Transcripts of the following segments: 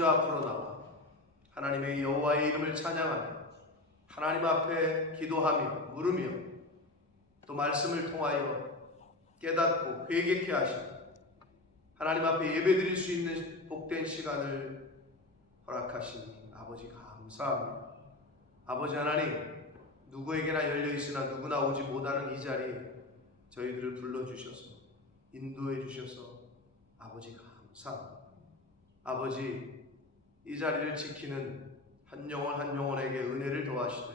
성경자 앞으로 나와 하나님의 여호와의 이름을 찬양하며 하나님 앞에 기도하며 물으며 또 말씀을 통하여 깨닫고 회개케 하시고 하나님 앞에 예배드릴 수 있는 복된 시간을 허락하시니 아버지 감사합니다. 아버지 하나님, 누구에게나 열려있으나 누구나 오지 못하는 이 자리에 저희들을 불러주셔서 인도해 주셔서 아버지 감사합니다. 아버지, 이 자리를 지키는 한 영혼 한 영혼에게 은혜를 더하시되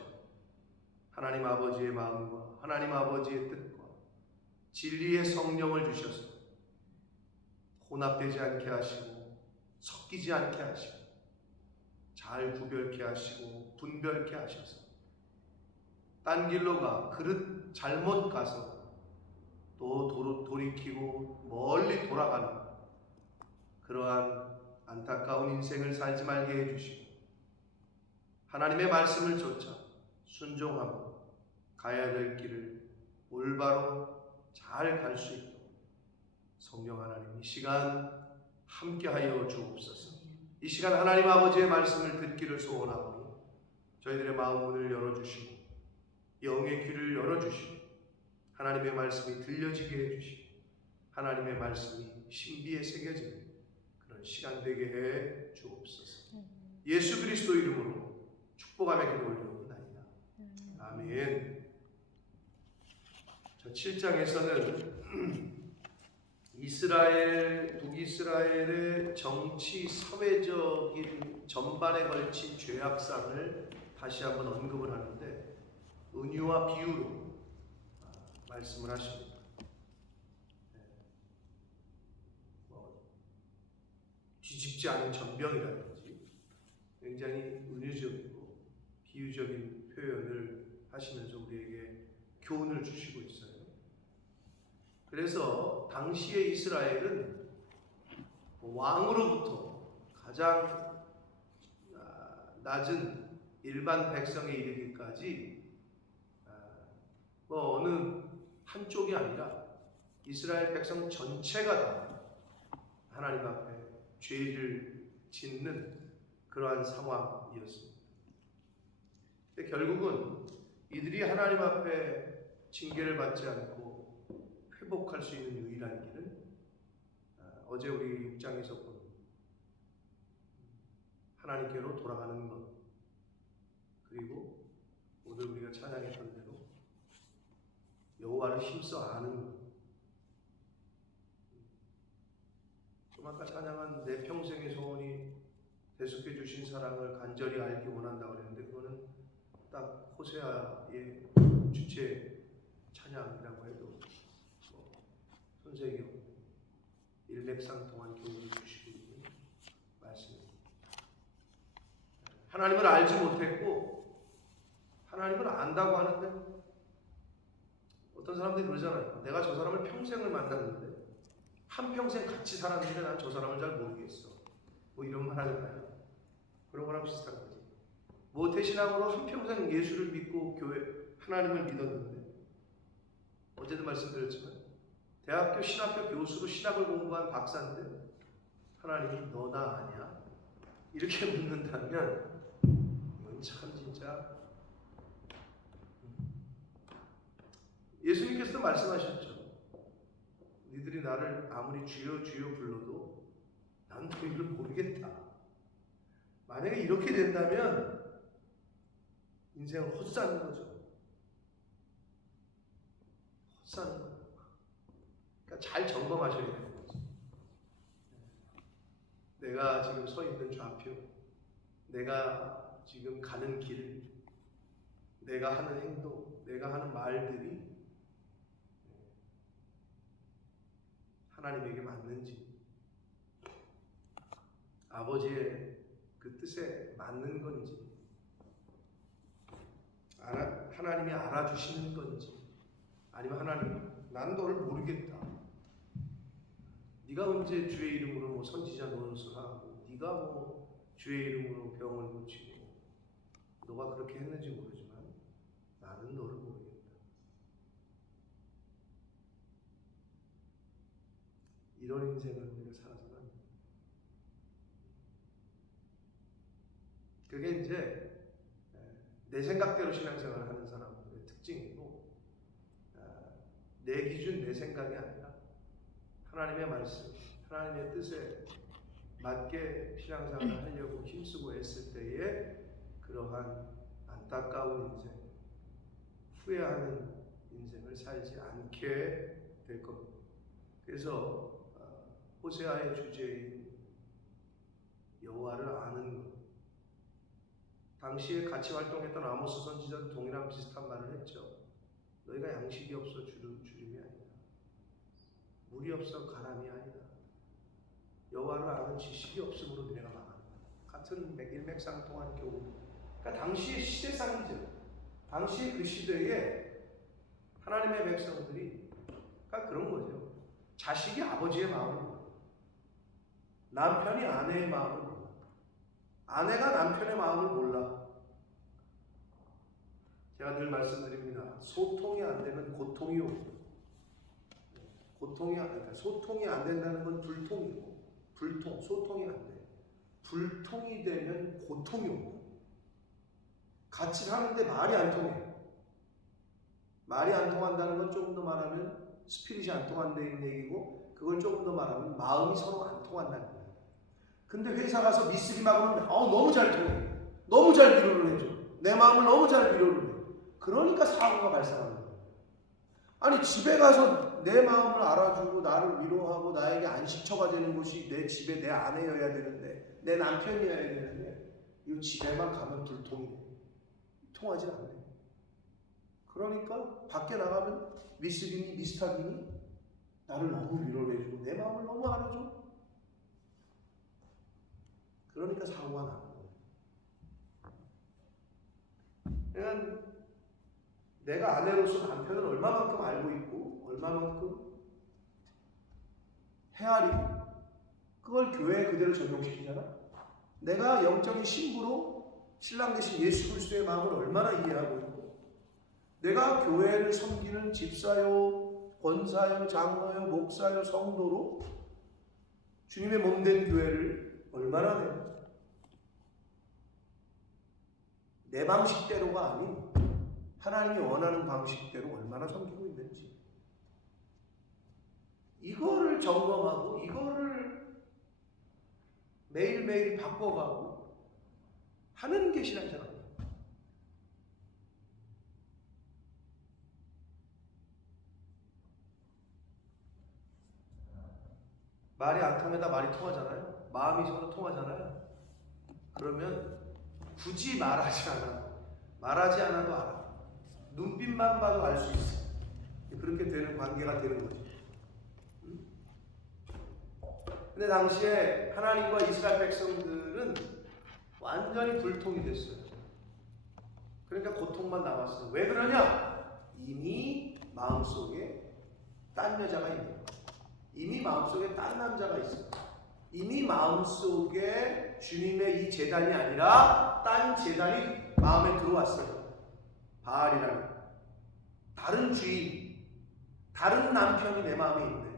하나님 아버지의 마음과 하나님 아버지의 뜻과 진리의 성령을 주셔서 혼합되지 않게 하시고 섞이지 않게 하시고 잘 구별케 하시고 분별케 하셔서 딴 길로 가 그릇 잘못 가서 또 돌이키고 멀리 돌아가는 그러한 안타까운 인생을 살지 말게 해주시고 하나님의 말씀을 쫓아 순종하고 가야 될 길을 올바로 잘 갈 수 있도록 성령 하나님 이 시간 함께하여 주옵소서. 이 시간 하나님 아버지의 말씀을 듣기를 소원하오니 저희들의 마음 문을 열어주시고 영의 귀를 열어주시고 하나님의 말씀이 들려지게 해주시고 하나님의 말씀이 신비에 새겨지는 그런 시간 되게 해 주옵소서. 예수 그리스도 이름으로 축복하며 기도 올려옵나이다. 아멘. 자, 7장에서는 북이스라엘의 정치 사회적인 전반에 걸친 죄악상을 다시 한번 언급을 하는데 은유와 비유로 말씀을 하십니다. 뒤집지 않은 전병이라든지 굉장히 은유적이고 비유적인 표현을 하시면서 우리에게 교훈을 주시고 있어요. 그래서 당시의 이스라엘은 왕으로부터 가장 낮은 일반 백성에 이르기까지 어느 한쪽이 아니라 이스라엘 백성 전체가 다 하나님 앞에 죄를 짓는 그러한 상황이었습니다. 근데 결국은 이들이 하나님 앞에 징계를 받지 않고 회복할 수 있는 유일한 길은 어제 우리 6장에서 본 하나님께로 돌아가는 것, 그리고 오늘 우리가 찬양했던 대로 여호와를 힘써 아는 것. 좀 아까 찬양한 내 평생의 소원이 대속해 주신 사랑을 간절히 알기 원한다고 그랬는데 그거는 딱 호세아의 주체 찬양이라고 해도 손색이 없는 일맥상통한 교훈을 주시고 있는 말씀입니다. 하나님을 알지 못했고 하나님을 안다고 하는데 어떤 사람들이 그러잖아요. 내가 저 사람을 평생을 만났는데 한평생 같이 살았는데 난 저 사람을 잘 모르겠어. 뭐 이런 말 하잖아요. 그런 거랑 비슷한 거지. 모태신앙으로 한평생 예수를 믿고 하나님을 믿었는데 어제도 말씀드렸지만 대학교 신학교 교수로 신학을 공부한 박사인데 하나님이 너 나 아냐? 이렇게 묻는다면 이건 참 진짜 예수님께서도 말씀하셨죠. 니들이 나를 아무리 주여 주여 불러도 난 너희를 모르겠다. 만약에 이렇게 된다면 인생은 헛사는 거죠. 헛사는 거예요. 그러니까 잘 점검하셔야 되는 거죠. 내가 지금 서 있는 좌표, 내가 지금 가는 길, 내가 하는 행동, 내가 하는 말들이 하나님에게 맞는지, 아버지의 그 뜻에 맞는 건지, 하나님이 알아주시는 건지, 아니면 하나님, 난 너를 모르겠다. 네가 언제 주의 이름으로 뭐 선지자 노릇을 하고, 네가 뭐 주의 이름으로 병을 고치고, 너가 그렇게 했는지 모르지만 나는 너를 모르겠다. 이런 인생을 우리가 살아서는 그게 이제 내 생각대로 신앙생활을 하는 사람들의 특징이고, 내 기준, 내 생각이 아니라 하나님의 말씀, 하나님의 뜻에 맞게 신앙생활을 하려고 힘쓰고 애쓸 때에 그러한 안타까운 인생, 후회하는 인생을 살지 않게 될 겁니다. 그래서 호세아의 주제인 여호와를 아는 것, 당시에 같이 활동했던 아모스 선지자도 동일한 비슷한 말을 했죠. 너희가 양식이 없어 주림이 아니다. 물이 없어 가람이 아니다. 여호와를 아는 지식이 없으므로 너희가 망한다. 같은 일맥상통한 교훈. 그러니까 당시의 시대상이죠. 당시의 그 시대에 하나님의 백성들이 그러니까 그런 거죠. 자식이 아버지의 마음을 몰라. 남편이 아내의 마음을 몰라. 아내가 남편의 마음을 몰라. 제가 늘 말씀드립니다. 소통이 안 되면 고통이 옵니다. 소통이 안 된다는 건 불통이고, 소통이 안 돼. 불통이 되면 고통이 오고, 같이 사는데 말이 안 통해. 말이 안 통한다는 건 조금 더 말하면 스피릿이 안 통한다는 얘기고, 그걸 조금 더 말하면 마음이 서로 안 통한다는 거예요. 근데 회사 가서 미쓰기만 하면 너무 잘 통해. 너무 잘 위로를 해줘. 내 마음을 너무 잘 위로를 해. 그러니까 사고가 발생하는 거예요. 아니 집에 가서 내 마음을 알아주고 나를 위로하고 나에게 안식처가 되는 곳이 내 집에 내 아내여야 되는데, 내 남편이어야 되는데, 이 집에만 가면 불통이 통하지 않네. 그러니까 밖에 나가면 미스빈이 미스터빈이 나를 너무 위로를 해주고 내 마음을 너무 알아줘. 그러니까 사고가 나는 거예요. 그러니까 내가 아내로서 남편을 얼마만큼 알고 있고 얼마만큼 헤아리고 그걸 교회에 그대로 적용시키잖아. 내가 영적인 신부로 신랑 되신 예수 그리스도의 마음을 얼마나 이해하고 있고, 내가 교회를 섬기는 집사요, 권사요, 장로요, 목사요, 성도로 주님의 몸된 교회를 얼마나 내 방식대로가 아닌 하나님이 원하는 방식대로 얼마나 섬기고 있는지, 이거를 점검하고 이거를 매일매일 바꿔가고 하는 게 신앙생활이에요. 말이 안 통하다 말이 통하잖아요. 마음이 서로 통하잖아요. 그러면 굳이 말하지 않아도 알아. 눈빛만 봐도 알 수 있어. 그렇게 되는 관계가 되는 거지. 근데 당시에 하나님과 이스라엘 백성들은 완전히 불통이 됐어요. 그러니까 고통만 남았어요. 왜 그러냐? 이미 마음속에 딴 여자가 있는 거예요. 이미 마음속에 딴 남자가 있어요. 이미 마음속에 주님의 이 제단이 아니라 딴 제단이 마음에 들어왔어요. 바알이라는 다른 주인, 다른 남편이 내 마음에 있네.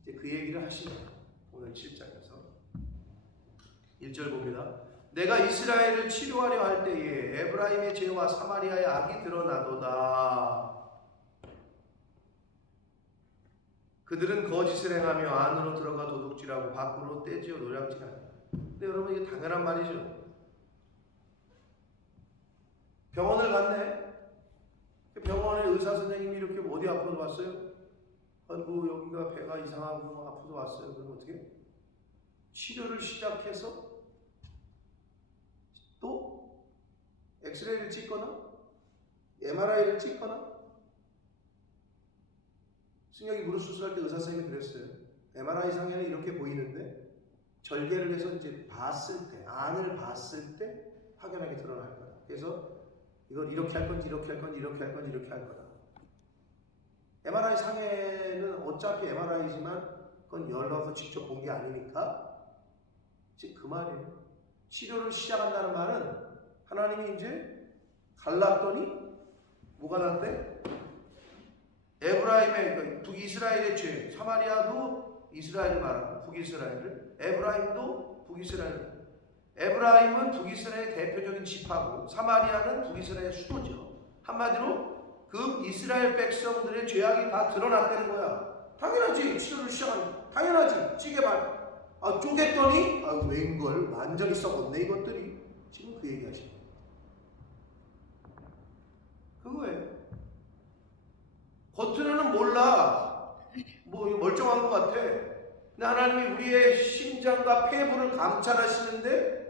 이제 그 얘기를 하시네요. 오늘 7장에서 1절 봅니다. 내가 이스라엘을 치료하려 할 때에 에브라임의 죄와 사마리아의 악이 드러나도다. 그들은 거짓을 행하며 안으로 들어가 도둑질하고 밖으로 떼지어 노략질하니라. 근데 여러분 이게 당연한 말이죠. 병원을 갔네. 병원에 의사 선생님이 이렇게 어디 아파서 왔어요? 아이고 여기가 배가 이상하고 아파서 왔어요. 그럼 어떻게? 치료를 시작해서 또 엑스레이를 찍거나 MRI를 찍거나. 승혁이 무릎 수술할 때 의사 선생님이 그랬어요. MRI 상에는 이렇게 보이는데 절개를 해서 이제 봤을 때, 안을 봤을 때 확연하게 드러날 거야. 그래서 이걸 이렇게 할 건지 이렇게 할 건지 이렇게 할 건지 이렇게 할 거다. MRI 상에는 어차피 MRI지만 그건 열어서 직접 본 게 아니니까 즉 그 말이에요. 치료를 시작한다는 말은 하나님이 이제 갈랐더니 뭐가 났대? 에브라임의 북이스라엘의 죄, 사마리아도 이스라엘을 말하고 북이스라엘을, 에브라임도 북이스라엘. 에브라임은 북이스라엘의 대표적인 지파고 사마리아는 북이스라엘의 수도죠. 한마디로 그 이스라엘 백성들의 죄악이 다 드러났다는 거야. 당연하지. 치료를 시작하니 당연하지. 찌개발 쪼갰더니 웬걸 완전히 썩었네 이것들이. 지금 그 얘기하시는 그거예요. 겉으로는 몰라. 뭐 멀쩡한 것 같아. 근데 하나님이 우리의 심장과 폐부를 감찰하시는데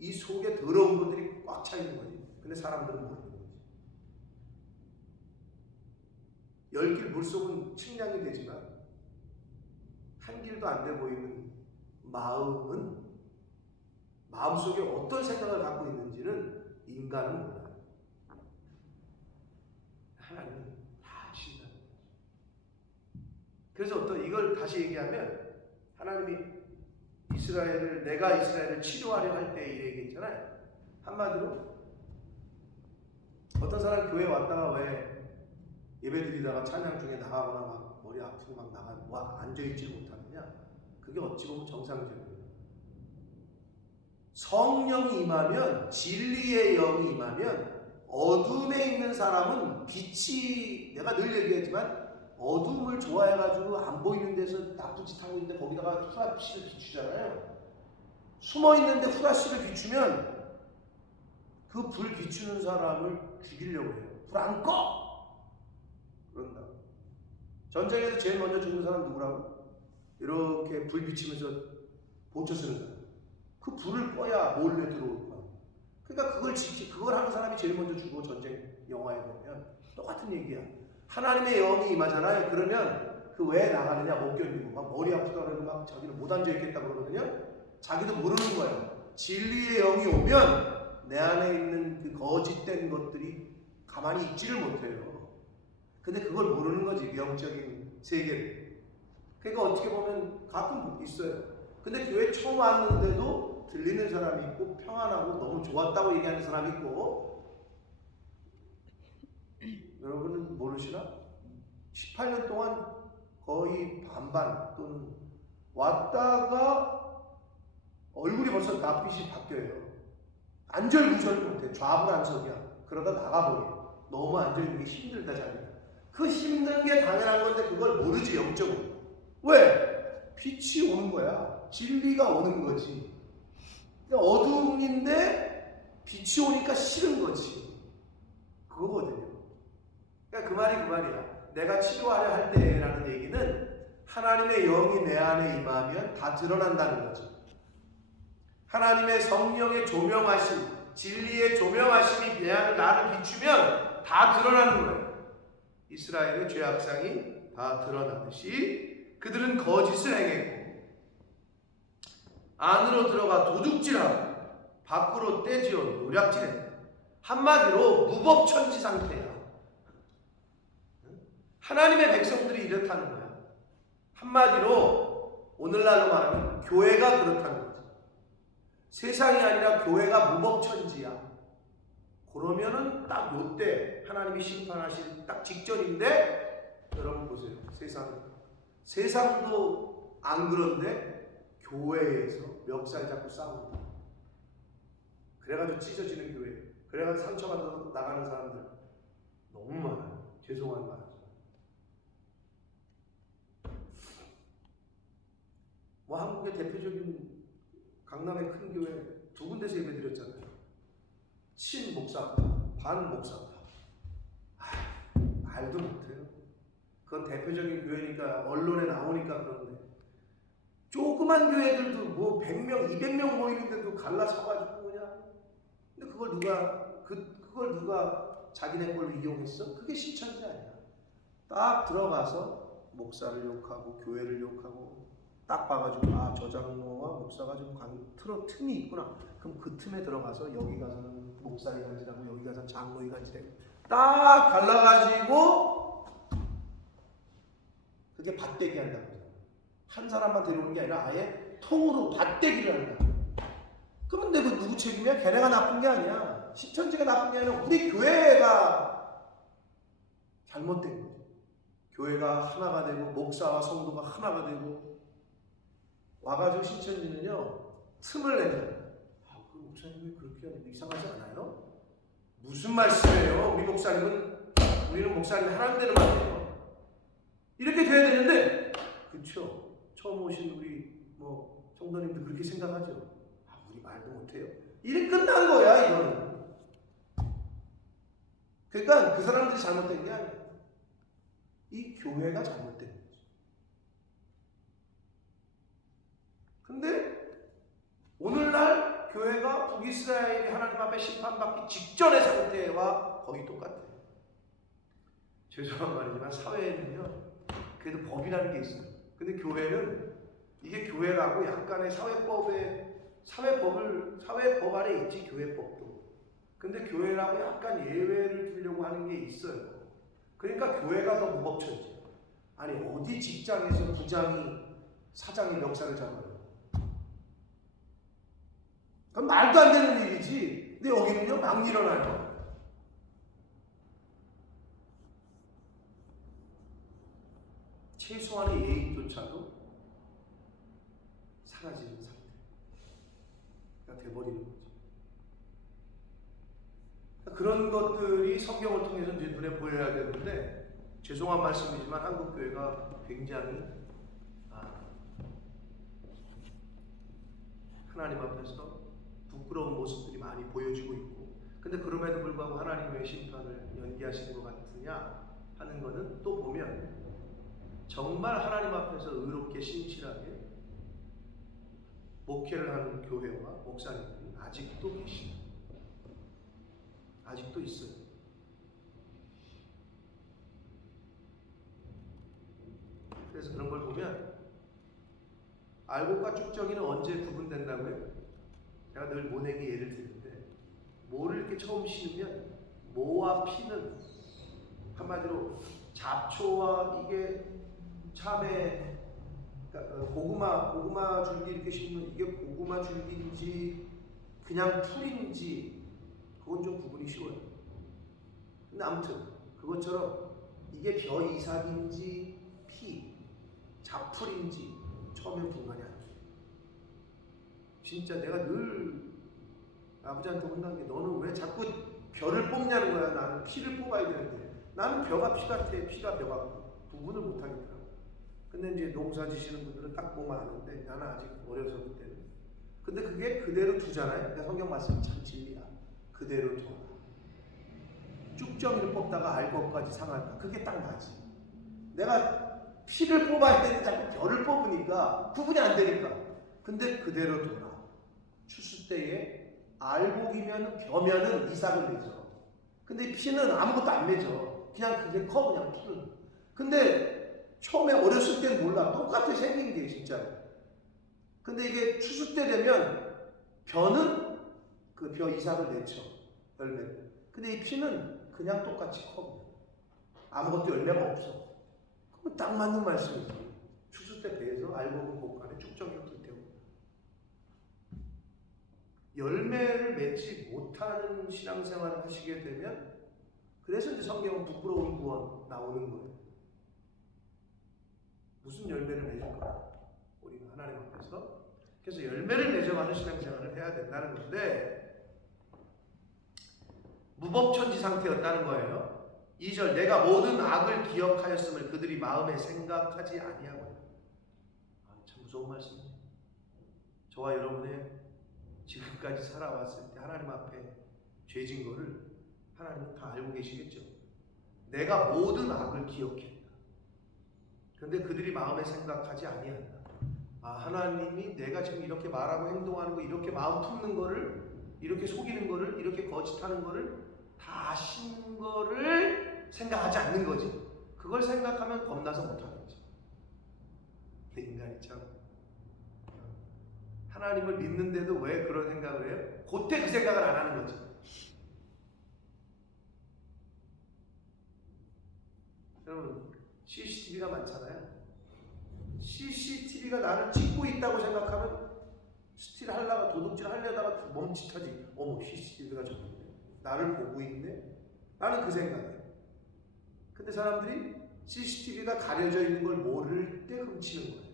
이 속에 더러운 것들이 꽉 차 있는 거지. 근데 사람들은 모르는 거지. 열길 물속은 측량이 되지만 한 길도 안 돼 보이는 마음속에 어떤 생각을 갖고 있는지는 인간은 몰라요. 하나님은 다 아신다는 거죠. 그래서 이걸 다시 얘기하면 하나님이 내가 이스라엘을 치료하려 할 때 이 얘기했잖아요. 한마디로 어떤 사람 교회 왔다가 왜 예배드리다가 찬양 중에 나가거나 막 머리 아프고 막 앉아있지 못하느냐? 그게 어찌 보면 정상적이에요. 성령이 임하면, 진리의 영이 임하면 어둠에 있는 사람은 빛이, 내가 늘 얘기하지만 어둠을 좋아해가지고 안 보이는 데서 나쁜 짓 하고 있는데 거기다가 후라시를 비추잖아요. 숨어있는데 후라시를 비추면 그 불 비추는 사람을 죽이려고 해요. 불 안 꺼! 그런다. 전쟁에서 제일 먼저 죽는 사람 누구라고? 이렇게 불 비치면서 보초 쓰는 사람. 그 불을 꺼야 몰래 들어올 거야. 그러니까 그걸 하는 사람이 제일 먼저 죽어. 전쟁 영화에 보면 똑같은 얘기야. 하나님의 영이 임하잖아요. 그러면 그 왜 나가느냐? 못 견디고 막 머리 아프다 그러고 막 자기는 못 앉아 있겠다 그러거든요. 자기도 모르는 거예요. 진리의 영이 오면 내 안에 있는 그 거짓된 것들이 가만히 있지를 못해요. 근데 그걸 모르는 거지, 영적인 세계를. 그러니까 어떻게 보면 가끔 있어요. 근데 교회 처음 왔는데도 들리는 사람이 있고 평안하고 너무 좋았다고 얘기하는 사람이 있고. 여러분은 모르시나? 18년 동안 거의 반반 또는 왔다가 얼굴이 벌써 낯빛이 바뀌어요. 안절부절 못해. 좌불안석이야. 그러다 나가버려. 너무 앉아있는 게 힘들다 자기가. 그 힘든 게 당연한 건데 그걸 모르지. 영적으로. 왜? 빛이 오는 거야. 진리가 오는 거지. 그러니까 어두움인데 빛이 오니까 싫은 거지. 그거거든요. 그러니까 그 말이야. 내가 치료하려 할 때라는 얘기는 하나님의 영이 내 안에 임하면 다 드러난다는 거죠. 하나님의 성령의 조명하심, 진리의 조명하심이 나를 비추면 다 드러나는 거예요. 이스라엘의 죄악상이 다 드러나듯이 그들은 거짓을 행했고 안으로 들어가 도둑질하고 밖으로 떼지어 노략질했다. 한마디로 무법천지 상태야. 하나님의 백성들이 이렇다는 거야. 한마디로 오늘날로 말하면 교회가 그렇다는 거지. 세상이 아니라 교회가 무법천지야. 그러면은 딱 요때 하나님이 심판하실 딱 직전인데 여러분 보세요. 세상도 안 그런데 교회에서 멱살 잡고 싸운다. 그래가지고 찢어지는 교회, 그래가지고 상처받아서 나가는 사람들 너무 많아요. 죄송한 말이죠. 뭐 한국의 대표적인 강남의 큰 교회 두 군데서 예배드렸잖아요. 친목사파, 반목사파. 말도 못해요. 그건 대표적인 교회니까 언론에 나오니까 그런데 조그만 교회들도 뭐 100명, 200명 모이는데도 갈라서가지고 그냥. 근데 그걸 누가 자기네 걸로 이용했어? 그게 신천지 아니야. 딱 들어가서 목사를 욕하고 교회를 욕하고 딱 봐가지고 저 장로와 목사가 좀 틈이 있구나. 그럼 그 틈에 들어가서 여기 가서는 목사이 간지라고 여기 가서는 장로이 간지라고 딱 갈라가지고 그게 밭대기 한다고. 한 사람만 데려오는 게 아니라 아예 통으로 밭대기를 한다. 그러면 내가 누구 책임이야? 걔네가 나쁜 게 아니야. 신천지가 나쁜 게 아니라 우리 교회가 잘못된 거지. 교회가 하나가 되고 목사와 성도가 하나가 되고 와가지고 신천지는요 틈을 내잖아요. 그 목사님이 그렇게 하니까 이상하지 않아요? 무슨 말씀이에요? 우리는 목사님 하나님대로 말해요. 이렇게 돼야 되는데, 그쵸? 처음 오신 우리 성도님도 그렇게 생각하죠. 우리 말도 못해요. 이렇게 끝난 거야 이거는. 그러니까 그 사람들이 잘못된 게 아니야. 이 교회가 잘못된 거지. 근데 오늘날 교회가 북이스라엘이 하나님 앞에 심판받기 직전의 상태와 거의 똑같아요. 죄송한 말이지만 사회에는요 그래도 법이라는 게 있어요. 근데 교회는 이게 교회라고 약간의 사회법 아래 있지, 교회법도. 근데 교회라고 약간 예외를 두려고 하는 게 있어요. 그러니까 교회가 더 무법천지. 아니 어디 직장에서 부장이 사장이 명사를 잡아요? 그건 말도 안 되는 일이지. 근데 여기는요 막 일어나요. 최소한의 예의조차도 사라지는 상태가 돼버리는 거죠. 그런 것들이 성경을 통해서 이제 눈에 보여야 되는데, 죄송한 말씀이지만 한국 교회가 굉장히 하나님 앞에서 부끄러운 모습들이 많이 보여지고 있고, 근데 그럼에도 불구하고 하나님의 심판을 연기하시는 것 같으냐 하는 것은 또 보면 정말 하나님 앞에서 의롭게 신실하게 목회를 하는 교회와 목사님들이 아직도 계십니다. 아직도 있어요. 그래서 그런 걸 보면 알곡과 쭉정이는 언제 구분된다고요? 제가 늘 모내기 예를 드는데, 모를 이렇게 처음 심으면 모와 피는 한마디로 잡초와 이게 참외, 그러니까 고구마 줄기 이렇게 심으면 이게 고구마 줄기인지 그냥 풀인지 그건 좀 구분이 쉬워요. 근데 아무튼 그것처럼 이게 벼 이삭인지 피, 잡풀인지 처음엔 분간이 안 돼요. 진짜 내가 늘 아버지한테 혼난 게, 너는 왜 자꾸 벼를 뽑냐는 거야. 나는 피를 뽑아야 되는데. 나는 벼가 피 같아, 피가 벼 같고 구분을 못 하겠더라고. 근데 이제 농사 지시는 분들은 딱 보면 아는데, 나는 아직 어려서 그때는. 근데 그게 그대로 두잖아요. 그러니까 성경 말씀이 참 진리야. 그대로 둬. 쭉정이를 뽑다가 알곡까지 상할까? 그게 딱 나지. 내가 피를 뽑아야 되는데 자꾸 벼를 뽑으니까 구분이 안 되니까. 근데 그대로 둬라. 추수 때에 알곡이면 벼면은 이삭을 내죠. 근데 피는 아무것도 안 내죠. 그냥 그게 커, 그냥 피는. 근데 처음에 어렸을 때는 몰라. 똑같아, 생긴 게 진짜로. 근데 이게 추수 때 되면 벼는 그 벼 이삭을 내죠. 열매를. 근데 이 피는 그냥 똑같이 커. 아무것도 열매가 없어. 그럼 딱 맞는 말씀이죠. 추수 때 배에서 알곡은 곡간에 쭉정이로 불태우고. 열매를 맺지 못하는 신앙생활을 하시게 되면, 그래서 이제 성경은 부끄러운 구원 나오는 거예요. 무슨 열매를 맺을까? 우리가 하나님 앞에서. 그래서 열매를 맺어가는 신앙생활을 해야 된다는 건데, 무법천지 상태였다는 거예요. 2절, 내가 모든 악을 기억하였음을 그들이 마음에 생각하지 아니하고. 참 무서운 말씀이에요. 저와 여러분의 지금까지 살아왔을 때 하나님 앞에 죄진 거를 하나님은 다 알고 계시겠죠. 내가 모든 악을 기억했다. 그런데 그들이 마음에 생각하지 아니한다. 하나님이 내가 지금 이렇게 말하고 행동하는 거, 이렇게 마음 품는 거를, 이렇게 속이는 거를, 이렇게 거짓하는 거를 다 아시는 거를 생각하지 않는 거지. 그걸 생각하면 겁나서 못하겠지. 근데 인간이 참, 하나님을 믿는데도 왜 그런 생각을 해요? 그때 그 생각을 안 하는 거지. 여러분, CCTV가 많잖아요. CCTV가 나를 찍고 있다고 생각하면 스틸 하려다가, 도둑질 하려다가 멈칫하지. 어머, CCTV가 저기 나를 보고 있네? 나는 그 생각이에요. 근데 사람들이 CCTV가 가려져 있는 걸 모를 때 훔치는 거예요.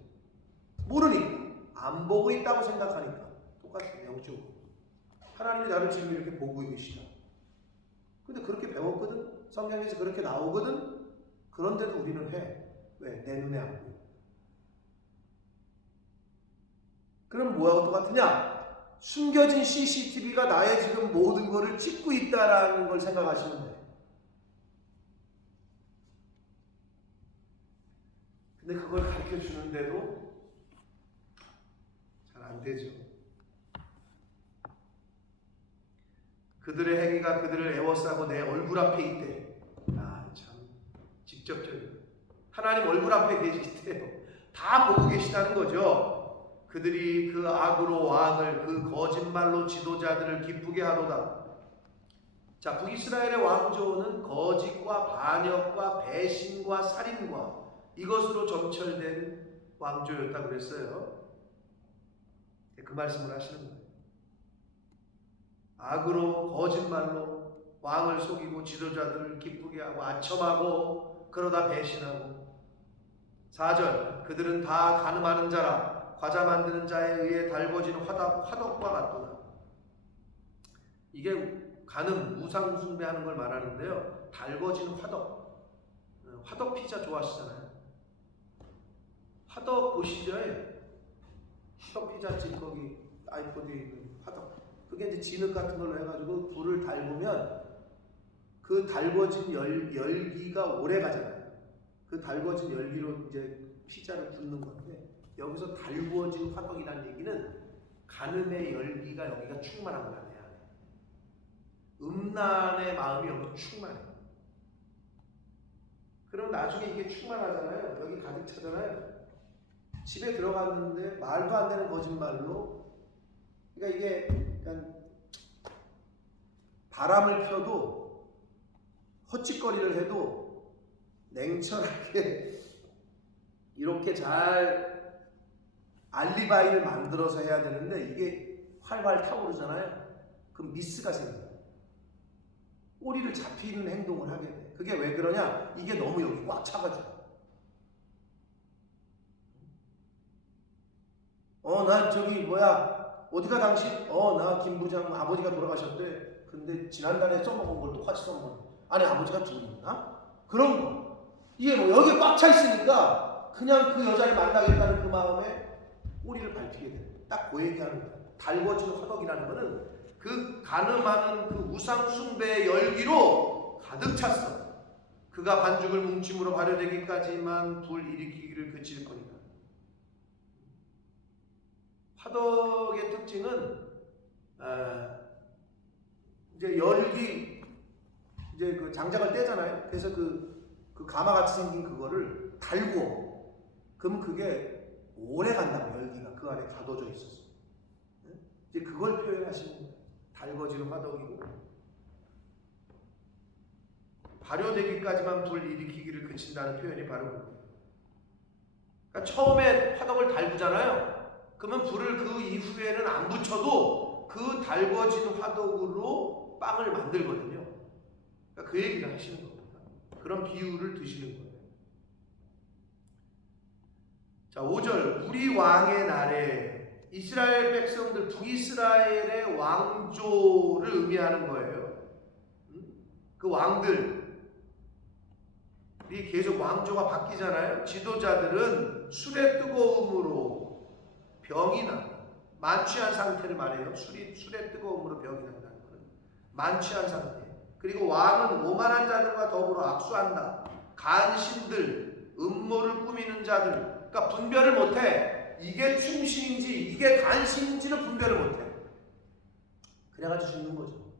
모르니까. 안 보고 있다고 생각하니까 똑같아요. 영적으로. 하나님이 나를 지금 이렇게 보고 계시다. 근데 그렇게 배웠거든. 성경에서 그렇게 나오거든. 그런데도 우리는 해. 왜? 내 눈에 안 보여. 그럼 뭐하고 똑같으냐? 숨겨진 CCTV가 나의 지금 모든 것을 찍고 있다라는 걸 생각하시면 돼요. 근데 그걸 가르쳐 주는데도 잘 안 되죠. 그들의 행위가 그들을 애워싸고 내 얼굴 앞에 있대. 아, 참 직접적이에요. 하나님 얼굴 앞에 계시대요. 다 보고 계시다는 거죠. 그들이 그 악으로 왕을, 그 거짓말로 지도자들을 기쁘게 하도다. 자, 북이스라엘의 왕조는 거짓과 반역과 배신과 살인과 이것으로 점철된 왕조였다고 그랬어요. 그 말씀을 하시는 거예요. 악으로 거짓말로 왕을 속이고 지도자들을 기쁘게 하고 아첨하고 그러다 배신하고. 4절 그들은 다 간음하는 자라 과자 만드는 자에 의해 달궈진 화덕과 같도다. 이게 간음, 우상 숭배하는 걸 말하는데요. 달궈진 화덕. 화덕 피자 좋아하시잖아요. 화덕 보시죠? 화덕 피자집 거기 아이포드에 있는 화덕. 그게 이제 진흙 같은 걸로 해가지고 불을 달구면 그 달궈진 열기가 오래 가잖아요. 그 달궈진 열기로 이제 피자를 굽는 건데, 여기서 달구어진 화덕이라는 얘기는 간음의 열기가 여기가 충만한 거야. 음란의 마음이 여기 충만해. 그럼 나중에 이게 충만하잖아요. 여기 가득 차잖아요. 집에 들어갔는데 말도 안 되는 거짓말로, 그러니까 이게 그냥 바람을 펴도 헛짓거리를 해도 냉철하게 이렇게 잘 알리바이를 만들어서 해야 되는데 이게 활활 타오르잖아요. 그럼 미스가 생겨요. 꼬리를 잡히는 행동을 하게 돼. 그게 왜 그러냐? 이게 너무 여기 꽉 차가지고. 나 저기 뭐야, 어디가 당신? 나 김 부장 아버지가 돌아가셨대. 근데 지난달에 써먹은 걸 똑같이 써먹은. 아니 아버지가 둘이 있나? 그런 거. 이게 뭐 여기 꽉 차 있으니까 그냥 그 여자를 만나겠다는 그 마음에 꼬리를 밟히게 돼. 딱 그 얘기하는 거야. 달궈진 화덕이라는 거는 그 간음하는 그 우상 숭배의 열기로 가득 찼어. 그가 반죽을 뭉침으로 발효되기까지만 불 일으키기를 그칠 거니까. 화덕의 특징은 이제 열기, 이제 그 장작을 떼잖아요. 그래서 그 가마같이 생긴 그거를 달고, 그럼 그게 오래 간다고. 열기가 그 안에 가둬져 있었어. 이제 그걸 표현하시는 거예요. 달궈지는 화덕이고 발효되기까지만 불 일으키기를 그친다는 표현이 바로 그거예요. 그러니까 처음에 화덕을 달구잖아요. 그러면 불을 그 이후에는 안 붙여도 그 달궈진 화덕으로 빵을 만들거든요. 그러니까 그 얘기를 하시는 겁니다. 그런 비유를 드시는 거예요. 자, 5절 우리 왕의 날에, 이스라엘 백성들, 북이스라엘의 왕조를 의미하는 거예요. 그 왕들이 계속 왕조가 바뀌잖아요. 지도자들은 술의 뜨거움으로 병이 나, 만취한 상태를 말해요. 술의 뜨거움으로 병이 난다는 거는 만취한 상태. 그리고 왕은 오만한 자들과 더불어 악수한다. 간신들, 음모를 꾸미는 자들, 그러니까 분별을 못해. 이게 충신인지 이게 간신인지를 분별을 못해. 그래가지고 죽는 거죠.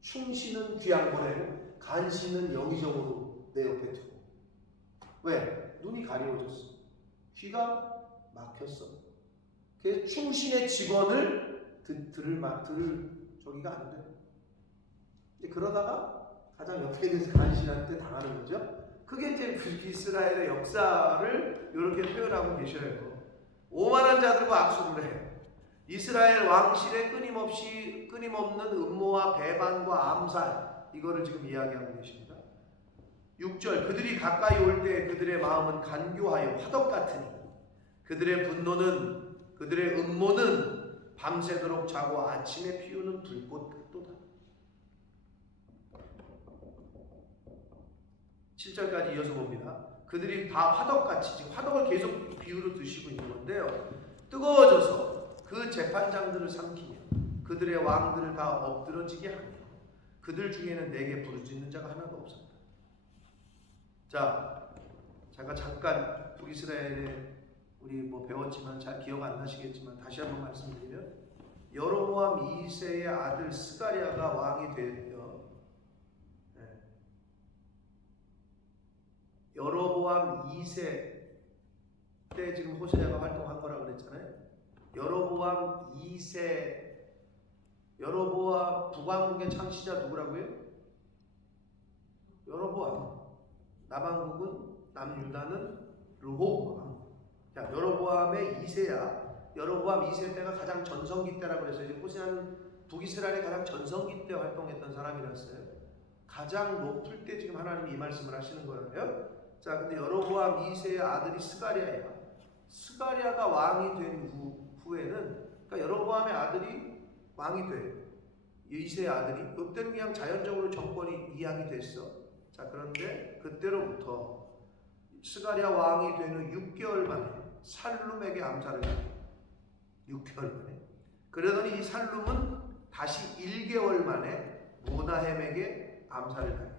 충신은 귀한 거래고 간신은 영의정으로 내 옆에 두고. 왜? 눈이 가려워졌어. 귀가 막혔어. 그래서 충신의 직원을 들을 저기가 안 돼. 그러다가 가장 옆에 있는 간신한테 당하는 거죠. 그게 이제 이스라엘의 역사를 이렇게 표현하고 계셔요. 오만한 자들과 악수를 해. 이스라엘 왕실에 끊임없는 음모와 배반과 암살, 이거를 지금 이야기하고 계십니다. 6절 그들이 가까이 올 때 그들의 마음은 간교하여 화덕 같으니 그들의 분노는 그들의 음모는 밤새도록 자고 아침에 피우는 불꽃 같도다. 7절까지 이어서 봅니다. 그들이 다 화덕같이, 지금 화덕을 계속 비유로 드시고 있는 건데요. 뜨거워져서 그 재판장들을 삼키며 그들의 왕들을 다 엎드러지게 하며 그들 중에는 내게 부르짖는 자가 하나도 없었다. 자, 잠깐 북이스라엘에 우리 배웠지만 잘 기억 안 나시겠지만 다시 한번 말씀드리면, 여로보암 2세의 아들 스가랴가 왕이 되어 여로보암 2세 때 지금 호세아가 활동한 거라고 그랬잖아요. 여로보암 2세, 여로보암 북왕국의 창시자 누구라고요? 여로보암. 남왕국은, 남유다는 르호보암. 자, 여로보암의 2세야. 여로보암 2세 때가 가장 전성기 때라고 해서 이제 호세아는 북이스라엘의 가장 전성기 때 활동했던 사람이었어요. 가장 높을 때 지금 하나님이 이 말씀을 하시는 거예요. 자, 근데 여로보암 2세의 아들이 스가랴야. 스가랴가 왕이 된 후에는, 그러니까 여로보암의 아들이 왕이 돼. 2세의 아들이. 그때는 그냥 자연적으로 정권이 이양이 됐어. 자, 그런데 그때로부터 스가랴 왕이 되는 6개월 만에 살룸에게 암살을 해. 6개월 만에. 그러더니 이 살룸은 다시 1개월 만에 무나헴에게 암살을 당해.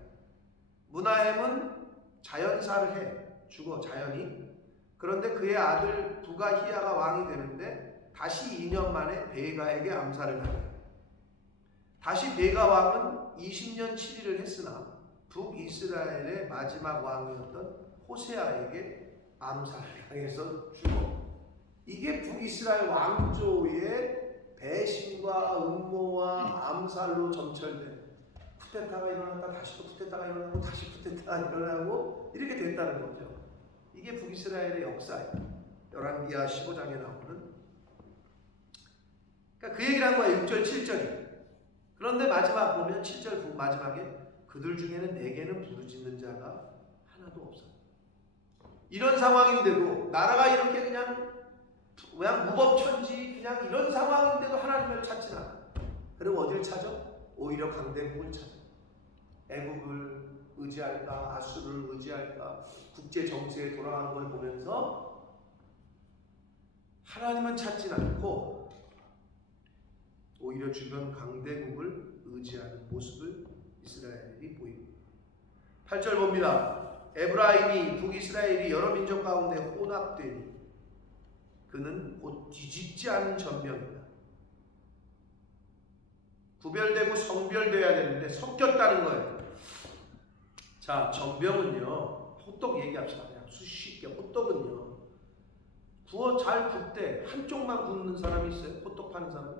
무나헴은 자연사를 해. 죽어, 자연이. 그런데 그의 아들 부가히야가 왕이 되는데 다시 2년 만에 베가에게 암살을 당해. 다시 베가 왕은 20년 7일을 했으나 북이스라엘의 마지막 왕이었던 호세아에게 암살을 당해서 죽어. 이게 북이스라엘 왕조의 배신과 음모와 암살로 점철된, 쿠데타가 일어났다 다시 또 쿠데타가 일어나고 다시 쿠데타가 일어나고 이렇게 됐다는 거죠. 이게 북이스라엘의 역사예요. 열왕기하 15장에 나오는. 그러니까 그 얘기를 한 거야. 6절 7절이. 그런데 마지막 보면 7절 마지막에 그들 중에는 내게는 부르짖는 자가 하나도 없어. 이런 상황인데도, 나라가 이렇게 그냥 무법천지 그냥 이런 상황인데도 하나님을 찾지 않아. 그럼 어딜 찾아? 오히려 강대국을 찾아. 애국을 의지할까, 아수를 의지할까, 국제 정세에 돌아가는 걸 보면서 하나님은 찾지 않고 오히려 주변 강대국을 의지하는 모습을 이스라엘이 보입니다. 8절 봅니다. 에브라임이 북이스라엘이 여러 민족 가운데 혼합되니 그는 곧 뒤집지 않은 전병이다. 구별되고 성별돼야 되는데 섞였다는 거예요. 자, 전병은요, 호떡 얘기합시다. 그냥 쉽게. 호떡은요, 잘 굽 때 한쪽만 굽는 사람이 있어요. 호떡 파는 사람이.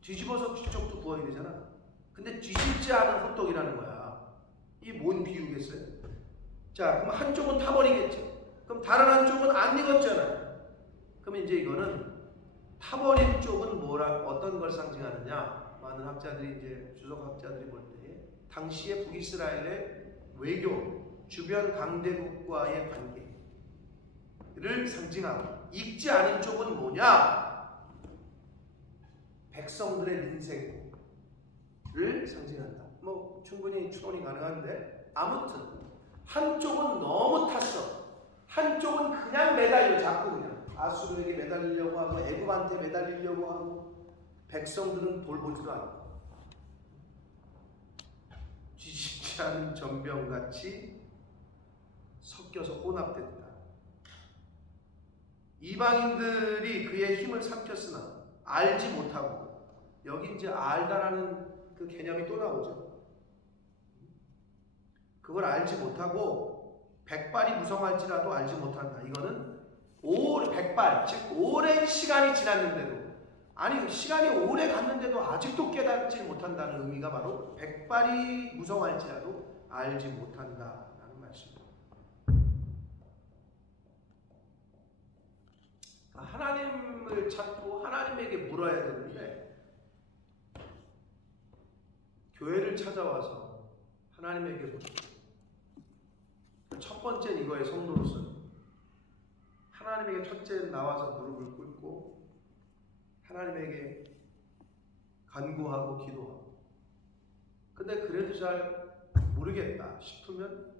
뒤집어서 뒤쪽도 구워야 되잖아. 근데 뒤집지 않은 호떡이라는 거야. 이게 뭔 비유겠어요? 자, 그럼 한쪽은 타버리겠죠. 그럼 다른 한쪽은 안 익었잖아요. 그럼 이제 이거는 타버린 쪽은 어떤 걸 상징하느냐? 많은 학자들이, 이제 주석학자들이 볼 때 당시의 북이스라엘의 외교, 주변 강대국과의 관계를 상징하고, 익지 않은 쪽은 뭐냐? 백성들의 인생을 상징한다. 충분히 추론이 가능한데, 아무튼 한쪽은 너무 탔어. 한쪽은 그냥 매달려, 자꾸 그냥 아수르에게 매달리려고 하고 애굽한테 매달리려고 하고, 백성들은 돌보지도 않고 뒤집지 않은 전병같이 섞여서 혼합된다. 이방인들이 그의 힘을 삼켰으나 알지 못하고, 여기 이제 알다라는 그 개념이 또 나오죠. 그걸 알지 못하고 백발이 무성할지라도 알지 못한다. 이거는 백발, 즉 오랜 시간이 지났는데도, 아니 시간이 오래 갔는데도 아직도 깨닫지 못한다는 의미가 바로 백발이 무성할지라도 알지 못한다라는 말씀입니다. 하나님을 찾고 하나님에게 물어야 되는데, 교회를 찾아와서 하나님에게 묻고, 첫 번째는 이거의 성도로서 하나님에게 첫째 나와서 무릎을 꿇고 하나님에게 간구하고 기도하고, 근데 그래도 잘 모르겠다 싶으면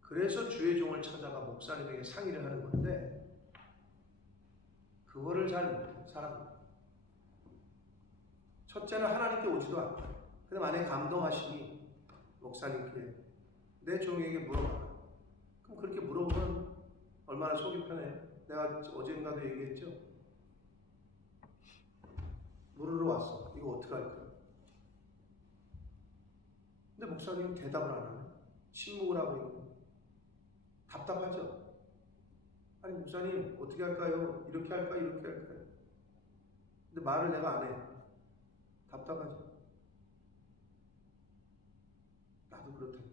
그래서 주의 종을 찾아가 목사님에게 상의를 하는 건데, 그거를 잘 못해요, 사람은. 첫째는 하나님께 오지도 않고, 근데 만약에 감동하시니 목사님께 내 종에게 물어봐라. 그럼 그렇게 물어보면 얼마나 속이 편해요. 내가 어젠가도 얘기했죠. 물으러 왔어. 이거 어떡할 거야? 근데 목사님은 대답을 안 하네. 침묵을 하고 있고. 답답하죠? 아니 목사님 어떻게 할까요? 이렇게 할까요? 이렇게 할까요? 근데 말을 내가 안 해. 답답하죠? 나도 그렇다니까.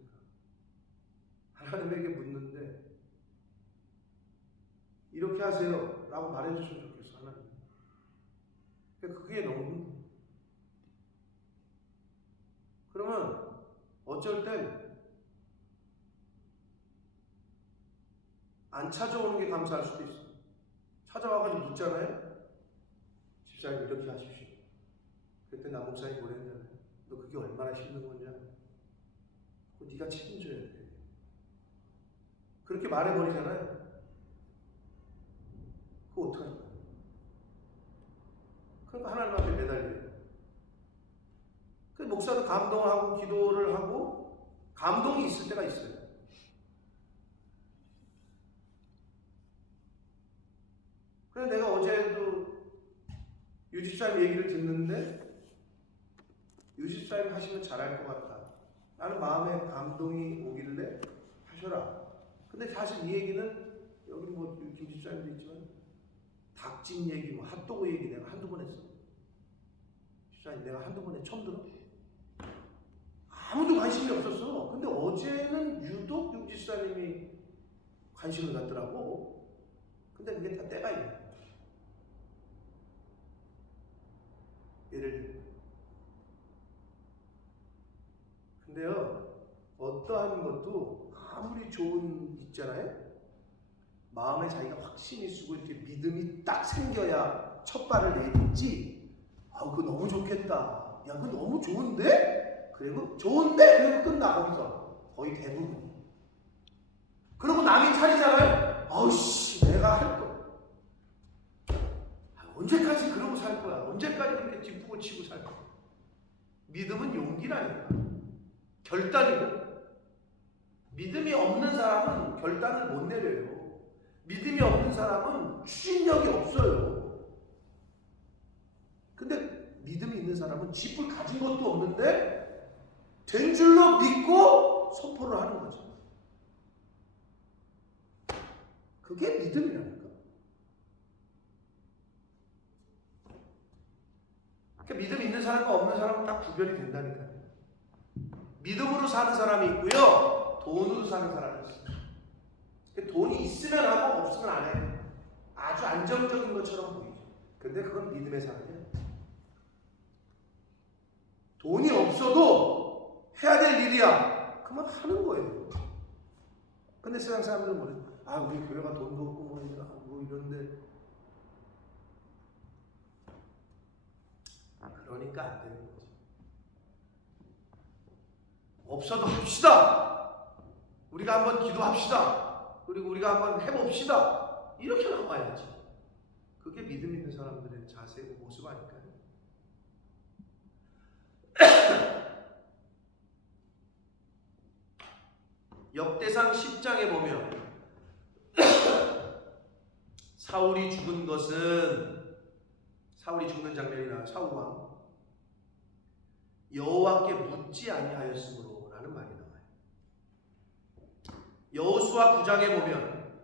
하나님에게 묻는데 이렇게 하세요 라고 말해주시면 좋겠어, 하나님. 그게 너무 힘들어. 그러면 어쩔 땐 안 찾아오는 게 감사할 수도 있어. 찾아와가지고 묻잖아요. 집사님 이렇게 하십시오. 그때 나 목사님 뭐랬냐면, 너 그게 얼마나 힘든 거냐? 그거 네가 책임져야 돼. 그렇게 말해버리잖아요. 그거 어떡하냐? 그러니까 하나님 앞에 매달려요. 그 목사도 감동을 하고 기도를 하고 감동이 있을 때가 있어요. 그래서 내가 어제도 유집사님 얘기를 듣는데, 유집사님 하시면 잘할 것 같다. 나는 마음에 감동이 오길래 하셔라. 근데 사실 이 얘기는 여기 뭐 김집사님도 있지만 닭찜 얘기, 뭐 핫도그 얘기 내가 한두 번 했어. 집사님 내가 한두 번에 처음 들어? 아무도 관심이 없었어. 근데 어제는 유독 육지사님이 관심을 갖더라고. 근데 그게 다 때가 있는 거야. 예를 들면. 근데요, 어떠한 것도 아무리 좋은 있잖아요. 마음에 자기가 확신이 쓰고 이렇게 믿음이 딱 생겨야 첫 발을 내딛지. 그거 너무 좋겠다. 야, 그거 너무 좋은데? 그리고 좋은데? 그리고 끝나, 거기서. 거의 대부분. 그리고 남이 차리잖아요. 아우씨, 내가 할 거. 언제까지 그러고 살 거야? 언제까지 이렇게 뒷부고 치고 살 거야? 믿음은 용기라니까. 결단이고. 믿음이 없는 사람은 결단을 못 내려요. 믿음이 없는 사람은 추진력이 없어요. 근데 믿음이 있는 사람은 짚을 가진 것도 없는데 된 줄로 믿고 선포를 하는 거죠. 그게 믿음이라니까. 그러니까 믿음 있는 사람과 없는 사람은 딱 구별이 된다니까요. 믿음으로 사는 사람이 있고요, 돈으로 사는 사람이 있어요. 돈이 있으면 하고 없으면 안 해요. 아주 안정적인 것처럼 보이죠. 근데 그건 믿음의 사람이에요. 돈이 없어도 해야 될 일이야. 그만 하는 거예요. 근데 세상 사람들은 뭐래? 우리 교회가 돈도 없고 뭐 이런데. 그러니까 안 되는 거지. 없어도 합시다. 우리가 한번 기도합시다. 그리고 우리가 한번 해봅시다. 이렇게 나와야지. 그게 믿음 있는 사람들의 자세고 모습 아닐까요? 역대상 10장에 보면 사울이 죽은 것은, 사울이 죽는 장면이 나와요. 사울왕 여호와께 묻지 아니하였으므로 라는 말이 나와요. 여호수아 9장에 보면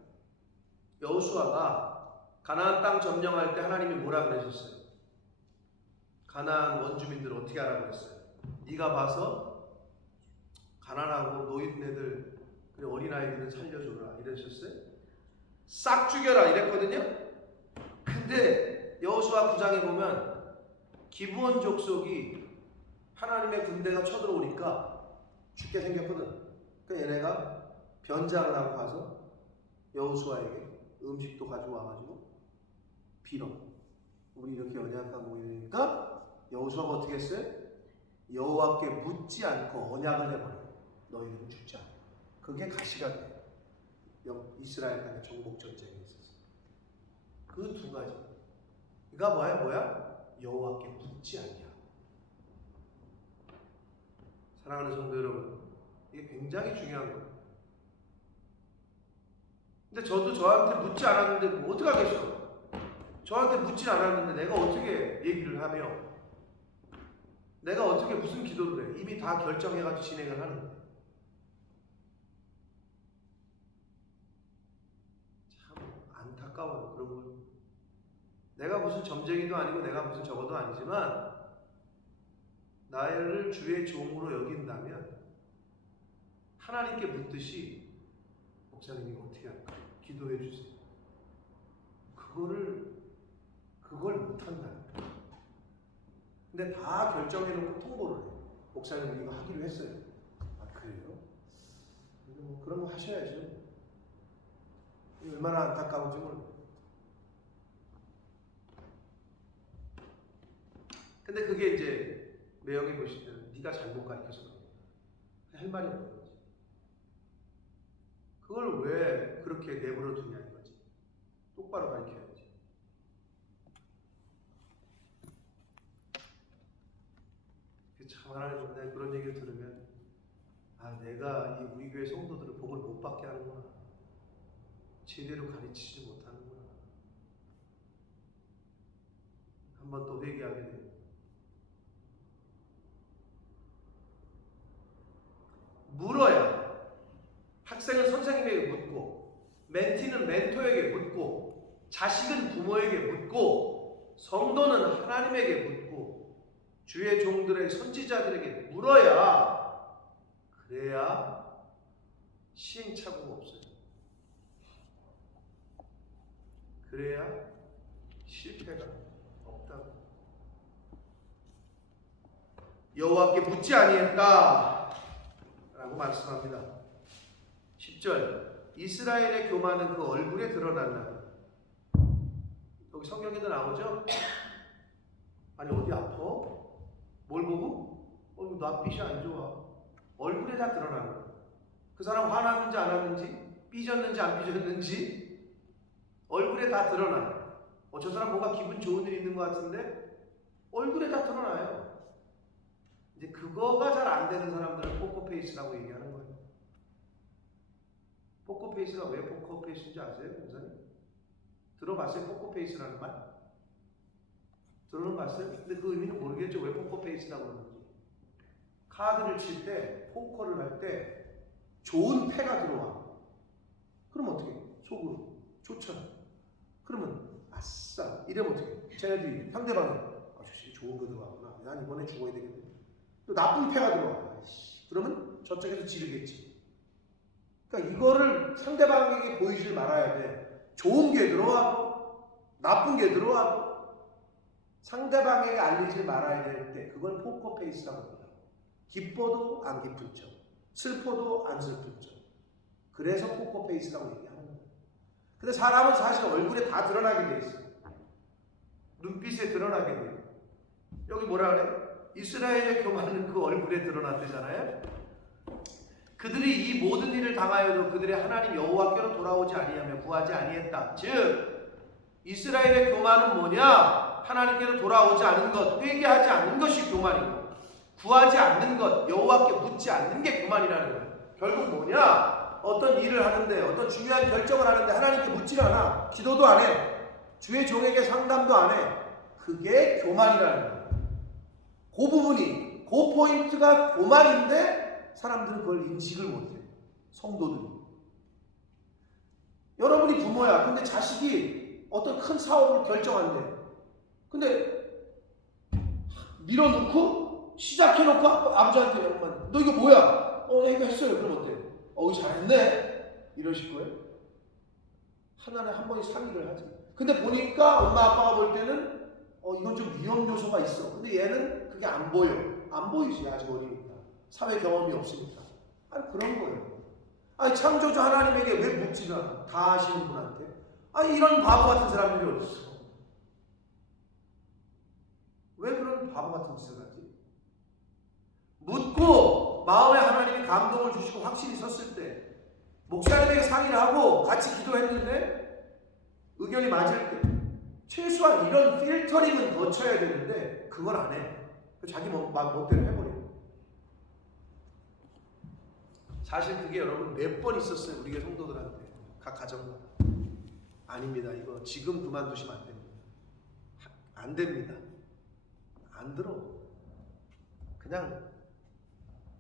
여호수아가 가나안 땅 점령할 때 하나님이 뭐라 그러셨어요? 가나안 원주민들 어떻게 하라고 그랬어요? 네가 봐서 가난하고 노인네들 그리고 어린아이들은 살려줘라 이러셨어요? 싹 죽여라 이랬거든요. 근데 여호수아 9장에 보면 기브온 족속이 하나님의 군대가 쳐들어오니까 죽게 생겼거든. 그러니까 얘네가 변장을 하고 가서 여호수아에게 음식도 가지고 와가지고 빌어. 우리 이렇게 언약하고 이러니까 여호수아가 어떻게 했어요? 여호와께 묻지 않고 언약을 해버려요. 너희들은 죽지 않아. 그게 가시가 돼요. 이스라엘 간의 정복 전쟁에 있어서 그 두 가지. 그러니까 뭐야? 여호와께 묻지 않냐. 사랑하는 성도 여러분, 이게 굉장히 중요한 거예요. 근데 저도 저한테 묻지 않았는데 뭐 어떡하겠어? 저한테 묻지 않았는데 내가 어떻게 얘기를 하며 내가 어떻게 무슨 기도를 해? 이미 다 결정해가지고 진행을 하는데 참 안타까워요. 그런 걸. 내가 무슨 점쟁이도 아니고 내가 무슨 저거도 아니지만 나를 주의 종으로 여긴다면 하나님께 묻듯이 목사님이 어떻게 할까? 기도해 주세요. 그걸 못한다. 근데 다 결정해놓고 통보를 해. 목사님 이거 하기로 했어요. 아 그래요? 그런 거 하셔야죠. 얼마나 안타까운지 모르겠어요. 근데 그게 이제 매형이 보실 때는 네가 잘못 가르쳐서 할 말이 없는 거지. 그걸 왜 그렇게 내버려 두냐는 거지. 똑바로 가르쳐야지. 참 하나님 내가 그런 얘기를 들으면 내가 이 우리 교회 성도들을 복을 못 받게 하는구나. 제대로 가르치지 못하는구나. 한번 또 회개하게 돼요. 물어야 학생은 선생님에게 묻고 멘티는 멘토에게 묻고 자식은 부모에게 묻고 성도는 하나님에게 묻고 주의 종들의 선지자들에게 물어야 그래야 시행착오가 없어요. 그래야 실패가 없다고. 여호와께 묻지 아니했다 라고 말씀합니다. 10절 이스라엘의 교만은 그 얼굴에 드러난다. 여기 성경에도 나오죠? 아니 어디 아파? 뭘 보고? 낯빛이 안 좋아. 얼굴에 다 드러나는 거야. 그 사람 화났는지 안 화났는지 삐졌는지 안 삐졌는지 얼굴에 다 드러나요. 저 사람 뭔가 기분 좋은 일 있는 것 같은데 얼굴에 다 드러나요. 이제 그거가 잘 안 되는 사람들은 포커페이스라고 얘기하는 거예요. 포커페이스가 왜 포커페이스인지 아세요? 목사님? 들어봤어요? 포커페이스라는 말? 들어는 봤어요? 근데 그 의미는 모르겠죠. 왜 포커페이스라고 그러는지. 카드를 칠 때, 포커를 할 때 좋은 패가 들어와. 그럼 어떻게 해? 속으로 좋잖아. 그러면 아싸 이러면 어떻게 해? 쟤네들이 상대방이 저씨 좋은 거 들어가구나. 난 이번에 죽어야 되겠네. 또 나쁜 패가 들어와. 그러면 저쪽에서 지르겠지. 그러니까 이거를 상대방에게 보이지 말아야 돼. 좋은 게 들어와도 나쁜 게 들어와도 상대방에게 알리지 말아야 될 때 그걸 포커페이스라고 합니다. 기뻐도 안 기쁜 척, 슬퍼도 안 슬픈 척. 그래서 포커페이스라고 얘기하는 거예요. 근데 사람은 사실 얼굴에 다 드러나게 돼 있어요. 눈빛에 드러나게 돼요. 여기 뭐라 그래? 이스라엘의 교만은 그 얼굴에 드러났대잖아요. 그들이 이 모든 일을 당하여도 그들의 하나님 여호와께로 돌아오지 아니하며 구하지 아니했다. 즉 이스라엘의 교만은 뭐냐? 하나님께로 돌아오지 않은 것, 회개하지 않는 것이 교만이고 구하지 않는 것, 여호와께 묻지 않는 게 교만이라는 거예요. 결국 뭐냐? 어떤 일을 하는데 어떤 중요한 결정을 하는데 하나님께 묻질 않아. 기도도 안 해. 주의 종에게 상담도 안 해. 그게 교만이라는 거예요. 그 부분이, 그 포인트가 교만인데 사람들은 그걸 인식을 못해. 성도들이. 여러분이 부모야. 근데 자식이 어떤 큰 사업을 결정한대. 근데 밀어놓고 시작해놓고 아버지한테 엄마 너 이거 뭐야? 나 이거 했어요. 그럼 어때? 잘했네. 이러실 거예요? 하나는 한 번에 상의를 하지. 근데 보니까 엄마 아빠가 볼 때는 이건 좀 위험 요소가 있어. 근데 얘는 그게 안 보여. 안 보이지. 아직 어리니까. 사회 경험이 없으니까. 그런 거예요. 창조주 하나님에게 왜 묻지를 않아? 다 아시는 분한테. 이런 바보 같은 사람들이 어디 있어? 이런 바보 같은 짓을 하지? 묻고 마음에 하나님이 감동을 주시고 확신이 섰을 때 목사님에게 상의를 하고 같이 기도했는데 의견이 맞을 때 최소한 이런 필터링은 거쳐야 되는데 그걸 안 해. 자기 멋대로 해버려. 사실 그게 여러분 몇 번 있었어요. 우리 교회 성도들한테. 각 가정마다. 아닙니다. 이거 지금 그만두시면 안 됩니다. 안 됩니다. 안 들어. 그냥.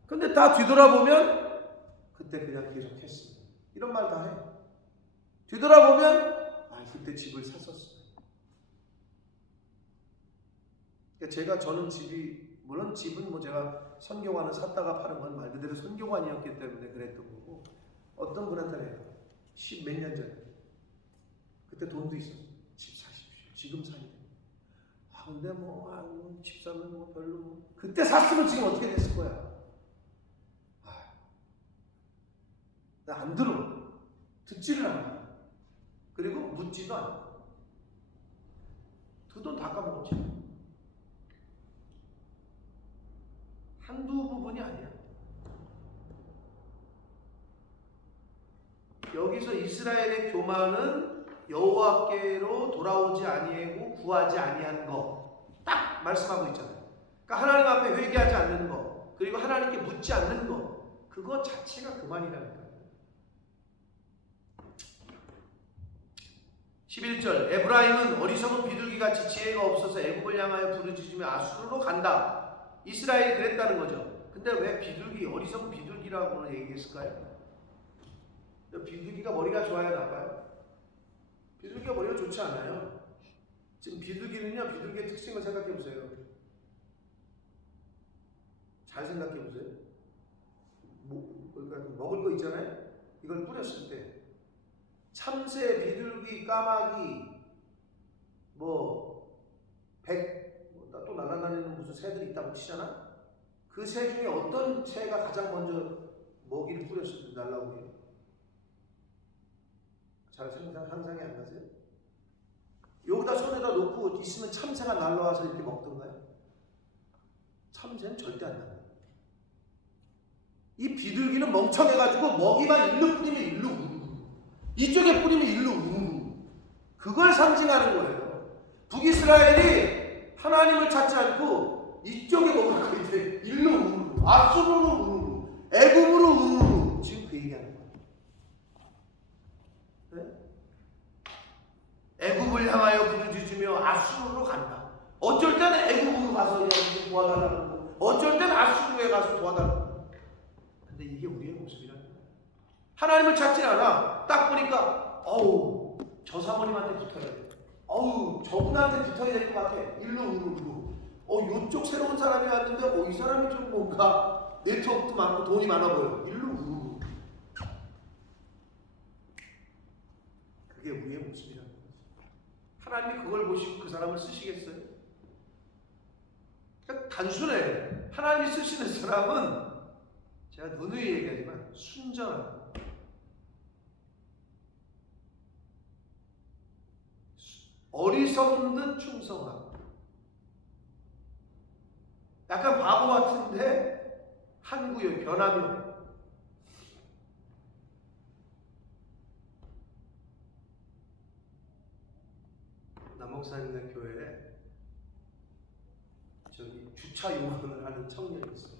근데 다 뒤돌아보면 그때 그냥 계속 했습니다. 이런 말 다 해. 뒤돌아보면 그때 집을 샀었어요. 그러니까 저는 집이 물론 집은 뭐 제가 선교관을 샀다가 파는 건 말 그대로 선교관이었기 때문에 그랬던 거고 어떤 분한테는 10몇 년 전에 그때 돈도 있었어요. 집 사십시오. 지금 사야 돼요. 근데 집 사면 별로 그때 샀으면 지금 어떻게 됐을 거야. 나 안 들어. 듣지를 않아. 그리고 묻지도 않아. 그 돈 다 까먹었지. 한두 부분이 아니야. 여기서 이스라엘의 교만은 여호와께로 돌아오지 아니하고 구하지 아니한 거 딱 말씀하고 있잖아요. 그러니까 하나님 앞에 회개하지 않는 거 그리고 하나님께 묻지 않는 거 그거 자체가 교만이라니까. 11절 에브라임은 어리석은 비둘기같이 지혜가 없어서 애굽을 향하여 부르짖으며 아수르로 간다. 이스라엘이 그랬다는 거죠. 근데 왜 어리석은 비둘기라고 얘기했을까요? 비둘기가 머리가 좋아요, 나빠요? 비둘기가 머리가 좋지 않아요. 지금 비둘기는요, 비둘기의 특징을 생각해 보세요. 잘 생각해 보세요. 그러니까 먹을 거 있잖아요. 이걸 뿌렸을 때 참새, 비둘기, 까마귀, 또 날아다니는 무슨 새들이 있다고 치잖아. 그 새 중에 어떤 새가 가장 먼저 먹이를 뿌렸을 때 날라오게요? 잘 상상이 안 가세요? 여기다 손에다 놓고 있으면 참새가 날라와서 이렇게 먹던가요? 참새는 절대 안 나요. 이 비둘기는 멍청해가지고 먹이만 일로 뿌리면 일로 우르르, 이쪽에 뿌리면 일로 우르르. 그걸 상징하는 거예요. 북이스라엘이 하나님을 찾지 않고 이쪽에 먹을 거 이제 일로 우르르, 아수르로 우르르, 애굽으로 우르르. 지금 그 얘기하는 거예요. 네? 애굽을 향하여 부르짖으며 아수르로 간다. 어쩔 때는 애굽으로 가서 도와달라는 거, 어쩔 때는 아수르에 가서 도와달라는 거. 근데 이게 우리의 모습이라는 거예요. 하나님을 찾지 않아. 딱 보니까 저 사모님한테 붙어야 돼. 저분한테 붙어야 될 것 같아. 일로 우르르. 요쪽 새로운 사람이 왔는데 이 사람이 좀 뭔가 네트워크도 많고 돈이 많아 보여. 일로 우르르. 그게 우리의 모습이라는 거예요. 하나님이 그걸 보시고 그 사람을 쓰시겠어요? 그러니까 단순해. 하나님이 쓰시는 사람은 제가 누누이 얘기하지만 순전한 어리석은 듯 충성하고 약간 바보 같은데 한구요 변하며 남목사님네 교회에 주차 요원을 하는 청년이 있어요.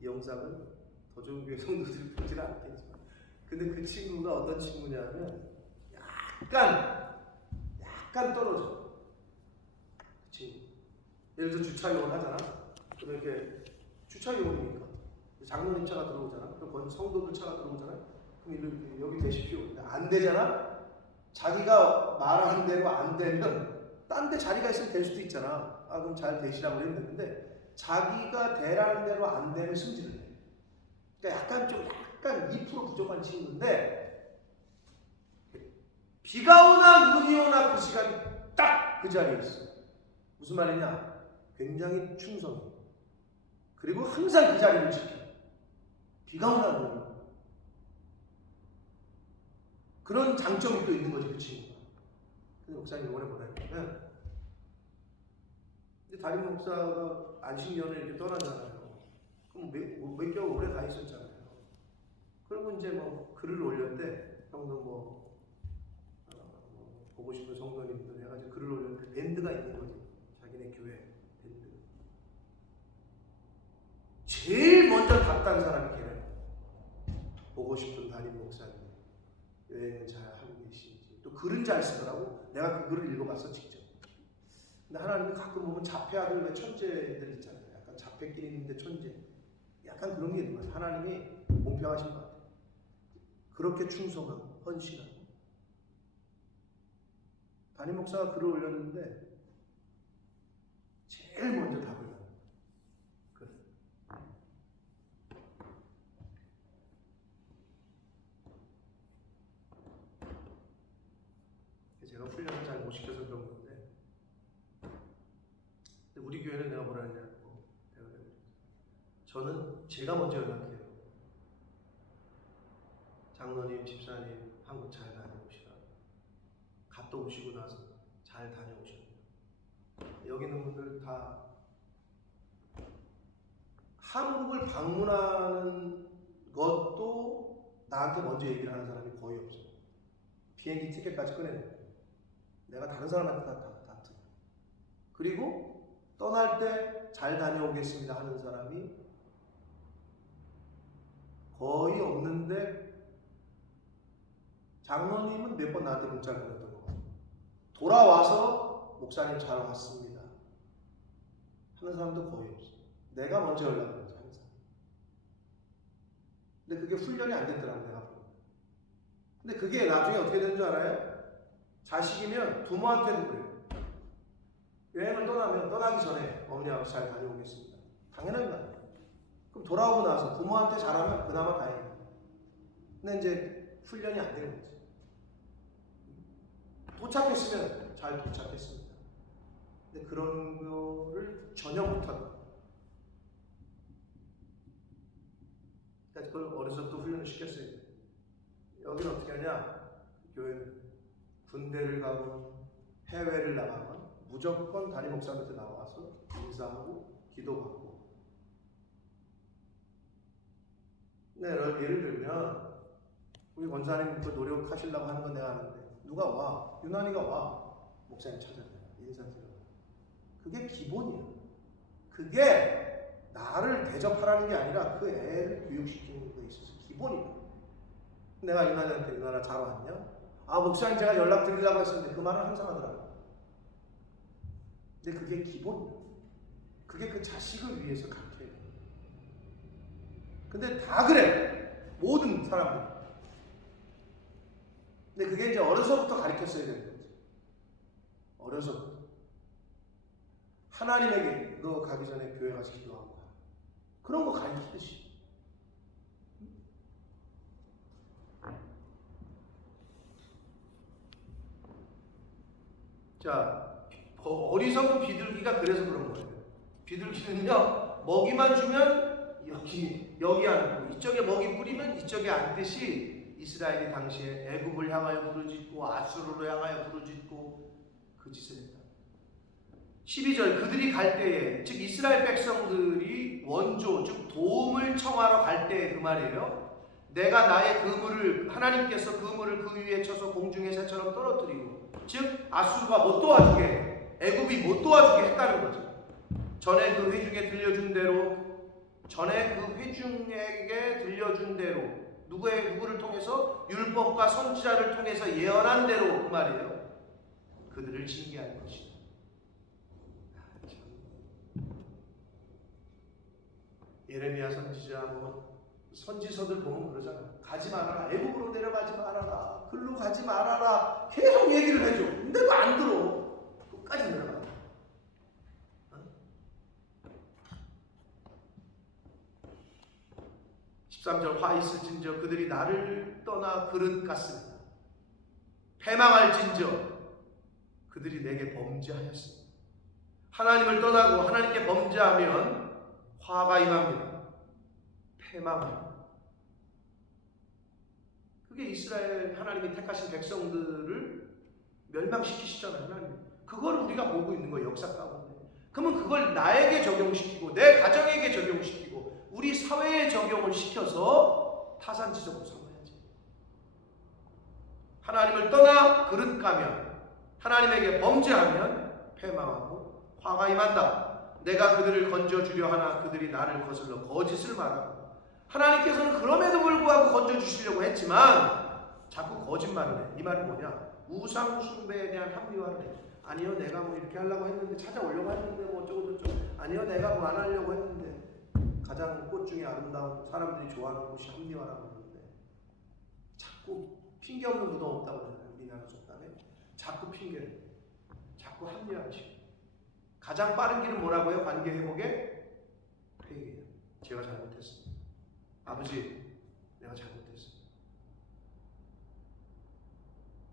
이 영상은 도전교회 성도들이 보지는 않겠지만 근데 그 친구가 어떤 친구냐면 약간 떨어져. 그 친구. 예를 들어 주차 요원 하잖아. 그럼 이렇게 주차 요원이니까 장로님 차가 들어오잖아. 그럼 거기 성도들 차가 들어오잖아. 그럼 이렇게 여기 대십시오. 근데 안 되잖아. 자기가 말하는 대로 안 되면 딴 데 자리가 있으면 될 수도 있잖아. 그럼 잘 되시라고 하면 되는데 자기가 되라는 대로 안 되면 승질을 내. 그러니까 약간 2% 부족한 친구인데 비가 오나 눈이 오나 그 시간 딱 그 자리에 있어. 무슨 말이냐? 굉장히 충성해. 그리고 항상 그 자리를 지켜. 비가 오나 눈이 오나. 그런 장점이 또 있는 거지 그 친구가. 근데 목사님 이번에 뭐라 했냐면 근데 담임 목사가 안식년을 이렇게 떠나잖아요. 그럼 몇 개월 오래 가 있었잖아요. 그리고 이제 뭐 글을 올렸대. 형도 보고 싶은 성도님들 해가지고 글을 올렸는데 밴드가 있는 거지. 자기네 교회 밴드. 제일 먼저 답단 사람이 걔네. 보고 싶은 담임 목사님. 여행은 잘 하고 계신지. 또 글은 잘 쓰더라고. 내가 그 글을 읽어봤어 직접. 근데 하나님이 가끔 보면 자폐아들 왜 천재들 있잖아요. 약간 자폐끼리 있는데 천재. 약간 그런 게 있는 거예요. 하나님이 공평하신 것 같아요. 그렇게 충성하고 헌신하고. 담임 목사가 글을 올렸는데 제일 먼저 답을 합니다. 그래. 제가 훈련을 잘 못 시켜서 그런 건데, 근데 우리 교회는 내가 뭐라 했냐고, 저는 제가 먼저 연락해요. 장로님, 집사님, 한국 잘 다녀오시라. 갔다 오시고 나서 잘 다녀오셔야 돼요. 여기 있는 분들 다 한국을 방문하는 것도 나한테 먼저 얘기를 하는 사람이 거의 없어요. 비행기 티켓까지 꺼내놓고 내가 다른 사람한테 다 틀어요. 그리고 떠날 때 잘 다녀오겠습니다 하는 사람이 거의 없는데, 장로님은 몇 번 나한테 문자를 보냈던 거 같아요. 돌아와서 목사님 잘 왔습니다 하는 사람도 거의 없어요. 내가 먼저 연락을 하죠 항상. 근데 그게 훈련이 안 됐더라고 내가 보면. 근데 그게 나중에 어떻게 되는 줄 알아요? 자식이면 부모한테도 그래요. 여행을 떠나기 전에 어머니하고 잘 다녀오겠습니다. 당연한 거 아니에요. 그럼 돌아오고 나서 부모한테 잘하면 그나마 다행이에요. 근데 이제 훈련이 안 되는 거지. 도착했으면 잘 도착했습니다. 근데 그런 거를 전혀 못하고, 그러니까 그걸 어려서 또 훈련을 시켰어요. 여기는 어떻게 하냐? 교회는 군대를 가건 해외를 나가건 무조건 담임 목사한테 나와서 인사하고 기도받고. 네, 예를 들면 우리 권사님 그 노력하시려고 하는 건 내가 아는데 누가 와, 유난히가 와, 목사님 찾아내 인사드려. 그게 기본이야. 그게 나를 대접하라는 게 아니라 그 애를 교육시키는 데 있어서 기본이야. 내가 유난히한테 유난아 잘 왔냐? 아, 목사님 제가 연락드리려고 했었는데 그 말을 항상 하더라고. 근데 그게 기본이야. 그게 그 자식을 위해서 가르쳐야 돼. 근데 다 그래. 모든 사람들. 근데 그게 이제 어려서부터 가르쳤어야 되는 거지. 어려서부터. 하나님에게 너 가기 전에 교회 가서 기도하고 가. 그런 거 가르치듯이. 자, 어리석은 비둘기가 그래서 그런 거예요. 비둘기는요, 먹이만 주면 여기 앉고, 이쪽에 먹이 뿌리면 이쪽에 앉듯이 이스라엘이 당시에 애굽을 향하여 부르짖고 아수르로 향하여 부르짖고 그 짓을 했다. 12절, 그들이 갈 때에, 즉 이스라엘 백성들이 원조, 즉 도움을 청하러 갈 때에 그 말이에요. 내가 나의 그물을, 하나님께서 그물을 그 위에 쳐서 공중의 새처럼 떨어뜨리고, 즉 아수르가 못 도와주게 해. 애굽이 못 도와주게 했다는 거죠. 전에 그 회중에 들려준 대로, 전에 그 회중에게 들려준 대로, 누구를 통해서? 율법과 선지자를 통해서 예언한 대로 그 말이에요. 그들을 징계할 것이다. 예레미야 선지자 선지서들 보면 그러잖아. 가지 말아라. 애굽으로 내려가지 말아라. 글로 가지 말아라. 계속 얘기를 해줘. 근데 그 안 들어. 끝까지 내려가. 13절, 화 있을진저 그들이 나를 떠나 그릇 같습니다. 패망할진저 그들이 내게 범죄하였습니다. 하나님을 떠나고 하나님께 범죄하면 화가 임합니다. 패망합니다. 그게 이스라엘 하나님이 택하신 백성들을 멸망시키시잖아요. 하나님. 그걸 우리가 보고 있는 거예요. 역사 가운데. 그러면 그걸 나에게 적용시키고 내 가정에게 적용시키고 우리 사회에 적용을 시켜서 타산지석으로 삼아야지. 하나님을 떠나 그릇 가면, 하나님에게 범죄하면 패망하고 화가 임한다. 내가 그들을 건져주려 하나 그들이 나를 거슬러 거짓을 말하고, 하나님께서는 그럼에도 불구하고 건져주시려고 했지만 자꾸 거짓말을 해. 이 말은 뭐냐? 우상 숭배에 대한 합리화를 해. 아니요, 내가 뭐 이렇게 하려고 했는데, 찾아오려고 했는데 뭐 어쩌고저쩌고, 아니요, 내가 뭐 안 하려고 했는데. 가장 꽃 중에 아름다운, 사람들이 좋아하는 곳이 합리화라고 하는데 자꾸 핑계 없는 무덤 없다고 하잖아요. 우리나라 속담에 자꾸 핑계를, 자꾸 합리화하시고. 가장 빠른 길은 뭐라고요? 관계 회복에 회개해요. 제가 잘못했습니다. 아버지, 내가 잘못했습니다.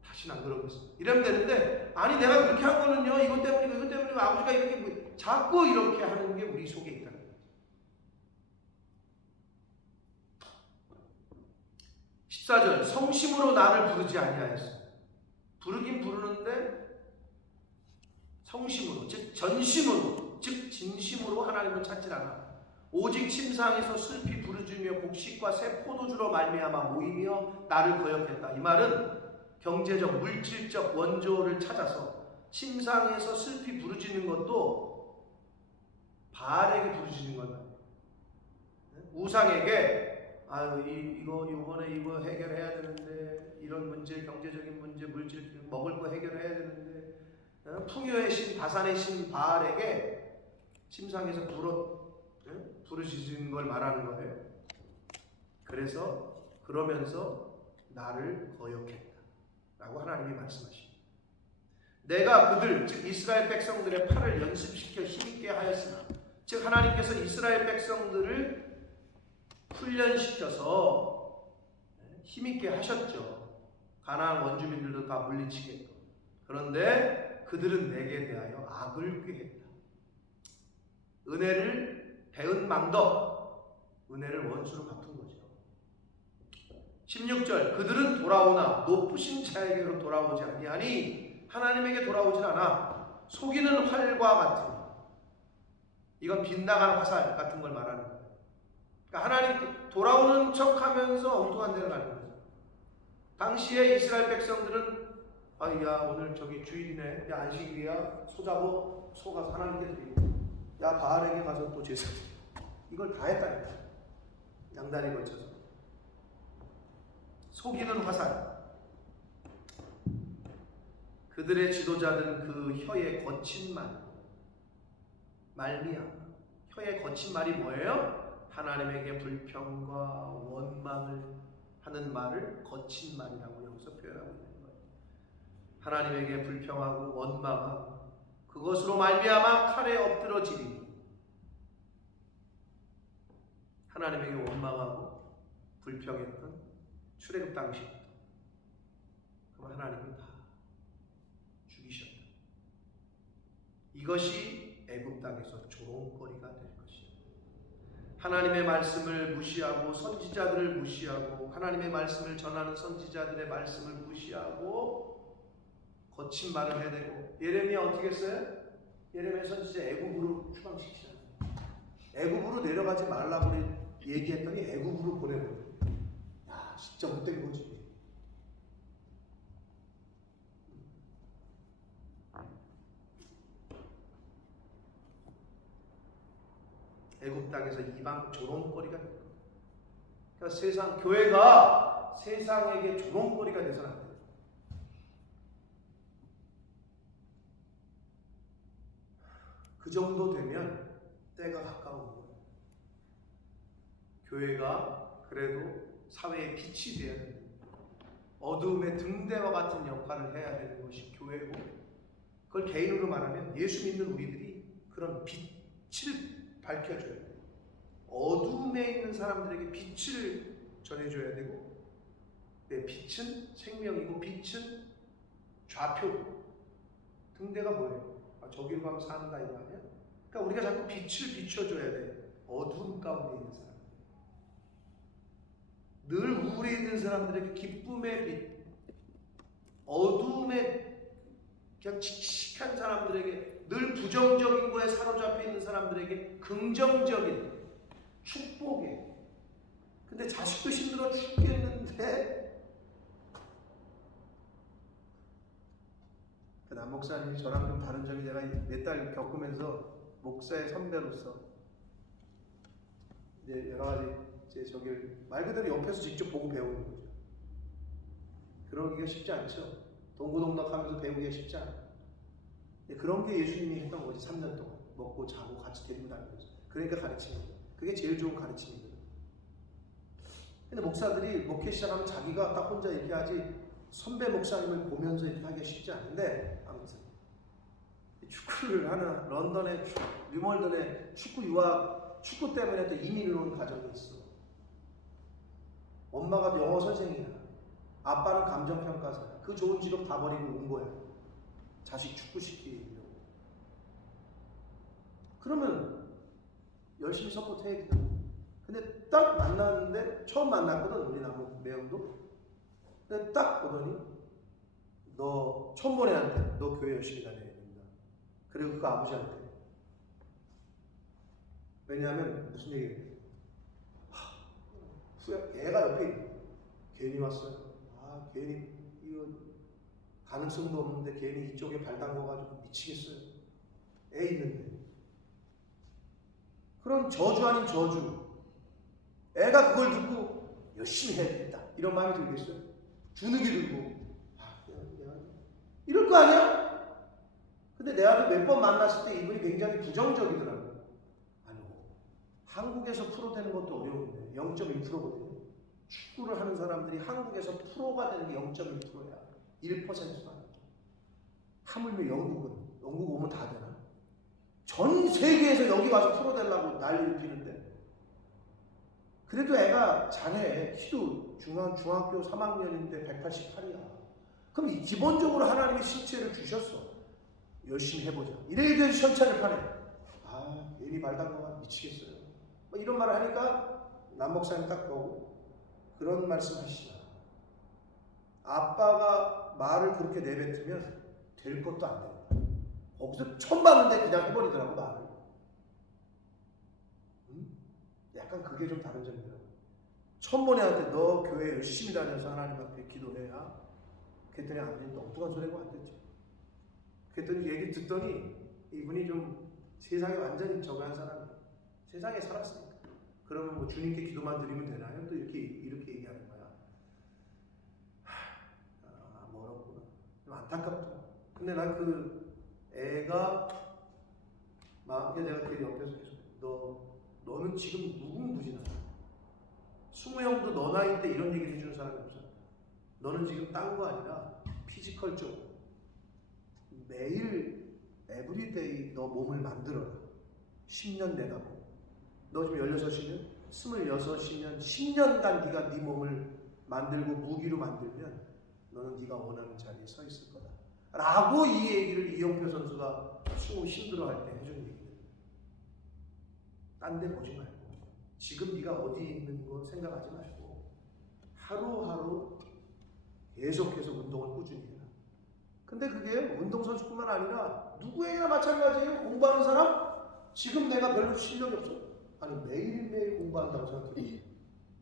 다시는 안 그러겠습니다. 이러면 되는데, 아니 내가 그렇게 한 거는요, 이것 때문이고 이것 때문이고, 아버지가 이렇게 뭐, 자꾸 이렇게 하는 게 우리 속에 있다. 14절, 성심으로 나를 부르지 아니하였어. 부르긴 부르는데 성심으로, 즉 전심으로, 즉 진심으로 하나님을 찾질 않아. 오직 침상에서 슬피 부르짖으며 곡식과 새 포도주로 말미암아 모이며 나를 거역했다. 이 말은 경제적, 물질적 원조를 찾아서 침상에서 슬피 부르짖는 것도 바알에게 부르짖는 거다. 우상에게 이거 이번에 이거 해결해야 되는데, 이런 문제, 경제적인 문제, 물질, 먹을 거 해결해야 되는데, 풍요의 신, 다산의 신 바알에게 침상에서 부르짖는 걸 말하는 거예요. 그래서 그러면서 나를 거역했다라고 하나님이 말씀하십니다. 내가 그들, 즉 이스라엘 백성들의 팔을 연습시켜 힘있게 하였으나, 즉 하나님께서 이스라엘 백성들을 훈련시켜서 힘있게 하셨죠. 가나안 원주민들도 다 물리치겠고. 그런데 그들은 내게 대하여 악을 꾀했다. 은혜를 배은 망덕, 은혜를 원수로 갚은 거죠. 16절, 그들은 돌아오나 높으신 자에게로 돌아오지 아니하니 하나님에게 돌아오질 않아. 속이는 활과 같으니, 이건 빗나간 화살 같은 걸 말하는 거예요. 그러니까 하나님 돌아오는 척하면서 엉뚱한 데를 가는 거죠. 당시에 이스라엘 백성들은 야 오늘 저기 주일이네, 야 안식일이야, 소 잡어, 소 가서 하나님께 드리고, 야 바알에게 가서 또 제사, 이걸 다 했다니까. 양다리 걸쳐서 속이는 화살. 그들의 지도자들은 그 혀의 거친 말미암아. 혀의 거친 말이 뭐예요? 하나님에게 불평과 원망을 하는 말을 거친 말이라고 여기서 표현하고 있는 거예요. 하나님에게 불평하고 원망하고 그것으로 말미암아 칼에 엎드러지리니, 하나님에게 원망하고 불평했던 출애굽 당시부터 그럼 하나님은 다 죽이셨다. 이것이 애굽 땅에서 조롱거리가 될 것이다. 하나님의 말씀을 무시하고 선지자들을 무시하고, 하나님의 말씀을 전하는 선지자들의 말씀을 무시하고 거친 말을 해대고. 예레미야 어떻게 했어요? 예레미야 선지자 애굽으로 추방시키잖아요. 애굽으로 내려가지 말라고 얘기했더니 애굽으로 보내버려요. 야 진짜 못된 거지. 애굽 땅에서 이방 조롱거리가 될 거예요. 그러니까 세상, 교회가 세상에게 조롱거리가 돼서는 안 돼요. 그 정도 되면 때가 가까운 거예요. 교회가 그래도 사회의 빛이 되어야 됩니다. 어두움의 등대와 같은 역할을 해야 되는 것이 교회고, 그걸 개인으로 말하면 예수 믿는 우리들이 그런 빛을 밝혀줘야 돼요. 어둠에 있는 사람들에게 빛을 전해줘야 되고, 빛은 생명이고 빛은 좌표고. 등대가 뭐예요? 저기로 가면 산다 이거 아니야? 그러니까 우리가 자꾸 빛을 비춰줘야 돼. 어둠 가운데 있는 사람, 늘 우울해 있는 사람들에게 기쁨의 빛, 어둠에 그냥 칙칙한 사람들에게 늘 늘 부정적인 거에 사로잡혀 있는 사람들에게 긍정적인 축복에. 근데 자식도 힘들어 죽겠는데 남 목사님이 저랑 좀 다른 점이 제가 몇 달 겪으면서 목사의 선배로서 이제 여러 가지 이제 저기 말 그대로 옆에서 직접 보고 배우는 거죠. 그러기가 쉽지 않죠. 동고동락하면서 배우기가 쉽지 않아요. 그런 게 예수님이 했던 거지. 3년 동안 먹고 자고 같이 데리고 다니면서. 그러니까 가르치는 거예요. 그게 제일 좋은 가르침이거든요. 근데 목사들이 목회 시작하면 자기가 딱 혼자 이렇게 하지 선배 목사님을 보면서 이렇게 하기가 쉽지 않은데, 아무튼 축구를 하는 런던의 뉴멀던의 축구 유학, 축구 때문에 또 이민을 온 가정이 있어. 엄마가 영어 선생이야. 아빠는 감정평가사야. 그 좋은 직업 다 버리고 온 거야. 자식 축구 시키려고. 그러면 열심히 서포트해야 돼. 근데 딱 만났는데, 처음 만났거든, 우리 나무 매형도. 근데 딱 보더니, 너 촌보내한테 너 교회 열심히 다녀야 된다. 그리고 그 아버지한테. 왜냐하면 무슨 얘기예요? 애가 옆에 있고 괜히 왔어요. 아, 괜히 이거 가능성도 없는데 괜히 이쪽에 발 담궈가지고 미치겠어요. 애 있는데. 그럼 저주 아닌 저주. 애가 그걸 듣고 열심히 해야 되겠다 이런 마음이 들겠어요? 주눅이 들고 이럴 거 아니야? 근데 내 아들 몇 번 만났을 때 이분이 굉장히 부정적이더라고요. 아니, 한국에서 프로 되는 것도 어려운데 0.1%거든요. 축구를 하는 사람들이 한국에서 프로가 되는 게 0.1%야. 1%도 아니야. 하물며 영국 오면 다 되나? 전 세계에서 여기 와서 프로 되려고 난리를 피는데, 그래도 애가 잘해. 키도 중학교 3학년인데 188이야. 그럼 기본적으로 하나님이 신체를 주셨어. 열심히 해보자. 이래야 돼. 현찰을 파네. 아, 괜히 말 담가가 미치겠어요. 뭐 이런 말을 하니까 남 목사님 딱 보고 그런 말씀 하시잖아. 아빠가 말을 그렇게 내뱉으면 될 것도 안 된다. 거기서 처음 봤는데 그냥 해버리더라고, 말을. 약간 그게 좀 다른 점이더라고. 천번에한테 너 교회 열심히 다녀서 하나님 앞에 기도해야. 그랬더니 안 된다. 엉뚱한 소리가 안 됐죠. 그랬더니 얘기 듣더니 이분이 좀 세상에 완전히 적응한 사람이에요. 세상에 살았으니까. 그러면 뭐 주님께 기도만 드리면 되나요? 또 이렇게 얘기하는 거야. 멀었구나. 좀 안타깝다. 근데 난 그 애가 마음에 내가 걔 옆에서 계속 너는 지금 무궁무진하다. 승우 형도 너 나이 때 이런 얘기 해주는 사람이 없어. 너는 지금 딴 거 아니라 피지컬적으로 매일 에브리데이 너 몸을 만들어라. 10년 내다보고. 너 지금 16이면 26이면 10년간 네가 네 몸을 만들고 무기로 만들면 너는 네가 원하는 자리에 서 있을 거다. 라고 이 얘기를 이영표 선수가 승우 힘들어할 때 해준 얘기예요. 딴 데 보지 말고 지금 네가 어디 있는 거 생각하지 말고 하루하루 계속해서 운동을 꾸준히 해라. 근데 그게 운동선수뿐만 아니라 누구에게나 마찬가지예요. 공부하는 사람? 지금 내가 별로 실력이 없어. 아니, 매일매일 공부한다고 생각해.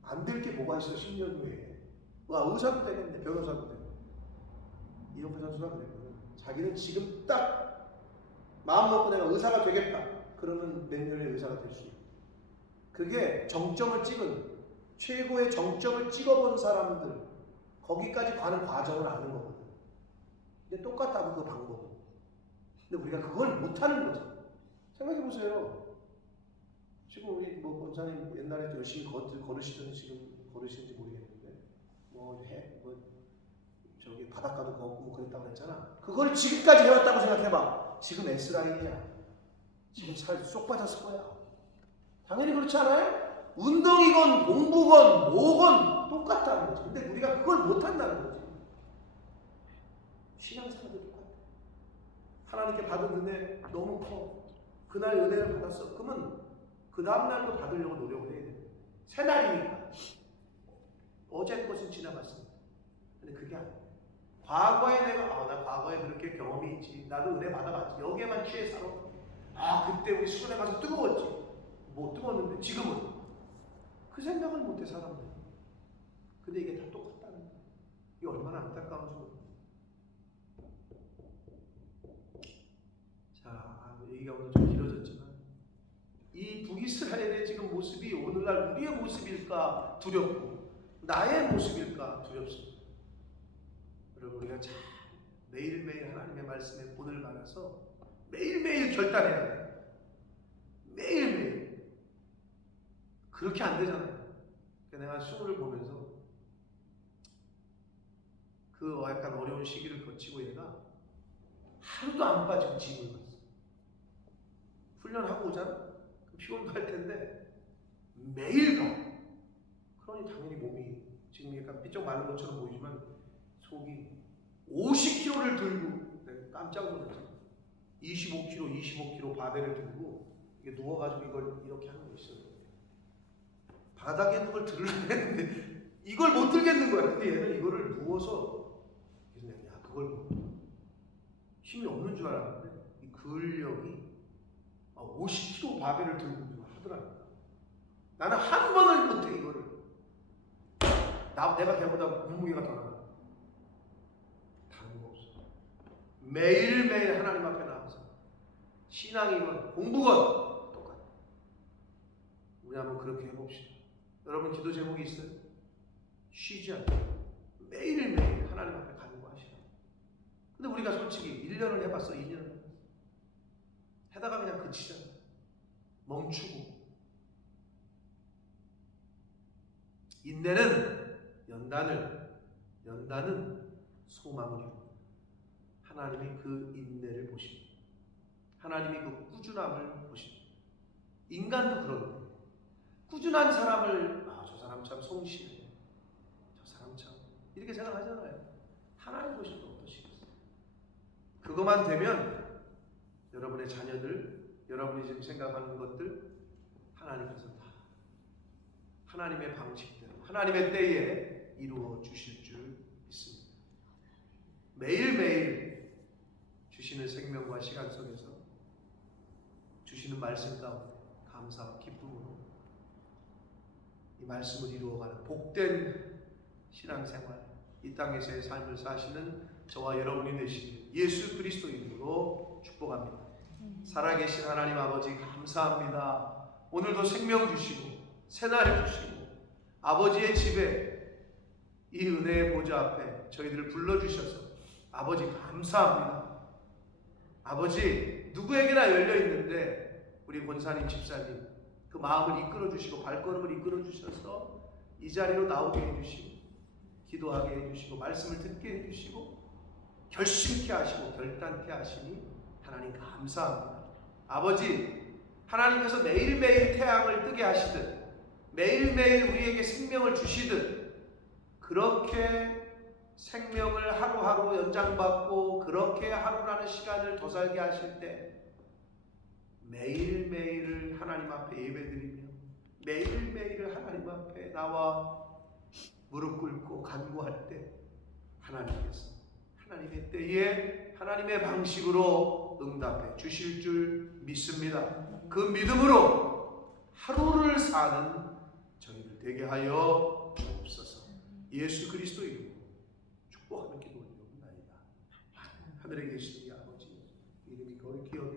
안 될 게 뭐가 있어, 10년 후에. 와, 의사도 되겠네, 변호사도 되겠네. 이영표 선수가 그랬거든. 자기는 지금 딱 마음 먹고 내가 의사가 되겠다. 그러면 몇 년에 의사가 될 수 있고. 그게 정점을 찍은, 최고의 정점을 찍어본 사람들, 거기까지 가는 과정을 아는 거거든. 근데 똑같다고 그 방법은. 근데 우리가 그걸 못하는 거지. 생각해보세요. 지금 우리 뭐 권사님 옛날에 열심히 걸으시더니 지금 걸으시는지 모르겠는데, 저기 바닷가도 걷고 뭐 그랬다고 그랬잖아. 그걸 지금까지 해왔다고 생각해봐. 지금 S라인이야. 지금 살 쏙 빠졌을 거야. 당연히 그렇지 않아요? 운동이건 공부건 뭐건 똑같다는 거지. 근데 우리가 그걸 못한다는 거지. 신앙생활도 똑같아. 하나님께 받은 은혜 너무 커. 그날 은혜를 받았어. 그러면 그 다음날도 받으려고 노력을 해야 돼. 새날이니까. 어제 것은 지나갔습니다. 근데 그게 아니에요. 과거에 내가 나 과거에 그렇게 경험이 있지. 나도 은혜 받아봤지. 여기에만 취해 살아. 그때 우리 수련회 가서 뜨거웠지. 뭐 뜨거웠는데 지금은 그 생각을 못해 사람들. 근데 이게 다 똑같다는 거야. 이게 얼마나 안타까운지 모르겠어. 자, 얘기가 오늘 좀 길어졌지만 이 북이스라엘의 지금 모습이 오늘날 우리의 모습일까 두렵고 나의 모습일까 두렵습니다. 여러분 우리가 참 매일매일 하나님의 말씀에 본을 받아서 매일매일 결단해야 돼요. 매일매일. 그렇게 안 되잖아요. 내가 수고를 보면서 그 약간 어려운 시기를 거치고 얘가 하루도 안 빠지고 집을 갔어. 훈련하고 오잖아? 피곤도 할 텐데 매일 가. 그러니 당연히 몸이 지금 약간 삐쩍 마른 것처럼 보이지만 속이 50kg를 들고 내가 깜짝 놀랐어. 25kg 바벨을 들고 이게 누워가지고 이걸 이렇게 하는 거 있어요. 바닥에 있는 걸 들으려고 했는데 이걸 못 들겠는 거야. 근데 얘는 이거를 누워서 그래서 내가 그걸 힘이 없는 줄 알았는데 이 근력이 50kg 바벨을 들고 하더라고요. 나는 한 번을 못해 이거를. 내가 걔보다 몸무게가 더 나아. 다른 거 없어. 매일매일 하나님 앞에 나와서 신앙이건 공부건 똑같아. 우리 한번 그렇게 해봅시다. 여러분 기도 제목이 있어요? 쉬지 않고 매일매일 하나님 앞에 간구하시라. 근데 우리가 솔직히 1년을 해봤어, 2년을 해봤어. 하다가 그냥 그치잖아. 멈추고. 인내는 연단은 소망을 이룹니다. 하나님이 그 인내를 보십니다. 하나님이 그 꾸준함을 보십니다. 인간도 그런 거예요. 꾸준한 사람을 저 사람 참 성실해. 저 사람 참 이렇게 생각하잖아요. 하나님 보실 때 어떠시겠어요? 그것만 되면 여러분의 자녀들, 여러분이 지금 생각하는 것들 하나님께서 다 하나님의 방식대로 하나님의 때에 이루어 주실 줄 믿습니다. 매일매일 주시는 생명과 시간 속에서 주시는 말씀 가운데 감사와 기쁨으로 이 말씀을 이루어가는 복된 신앙생활, 이 땅에서의 삶을 사시는 저와 여러분이 되시길 예수 그리스도 이름으로 축복합니다. 살아계신 하나님 아버지 감사합니다. 오늘도 생명 주시고 새날 주시고 아버지의 집에 이 은혜의 보좌 앞에 저희들을 불러주셔서 아버지 감사합니다. 아버지 누구에게나 열려있는데 우리 권사님 집사님 그 마음을 이끌어 주시고 발걸음을 이끌어 주셔서 이 자리로 나오게 해주시고 기도하게 해주시고 말씀을 듣게 해주시고 결심케 하시고 결단케 하시니 하나님 감사합니다. 아버지 하나님께서 매일매일 태양을 뜨게 하시듯 매일매일 우리에게 생명을 주시듯 그렇게 생명을 하루하루 연장받고 그렇게 하루라는 시간을 더 살게 하실 때 매일매일을 하나님 앞에 예배드리며 매일매일을 하나님 앞에 나와 무릎 꿇고 간구할 때 하나님께서 하나님의 때에 하나님의 방식으로 응답해 주실 줄 믿습니다. 그 믿음으로 하루를 사는 저희들 되게 하여 주옵소서. 예수 그리스도 이름으로 축복하며 기도드리옵나이다. 하늘에 계신 우리 아버지 이름이 거룩히 여겨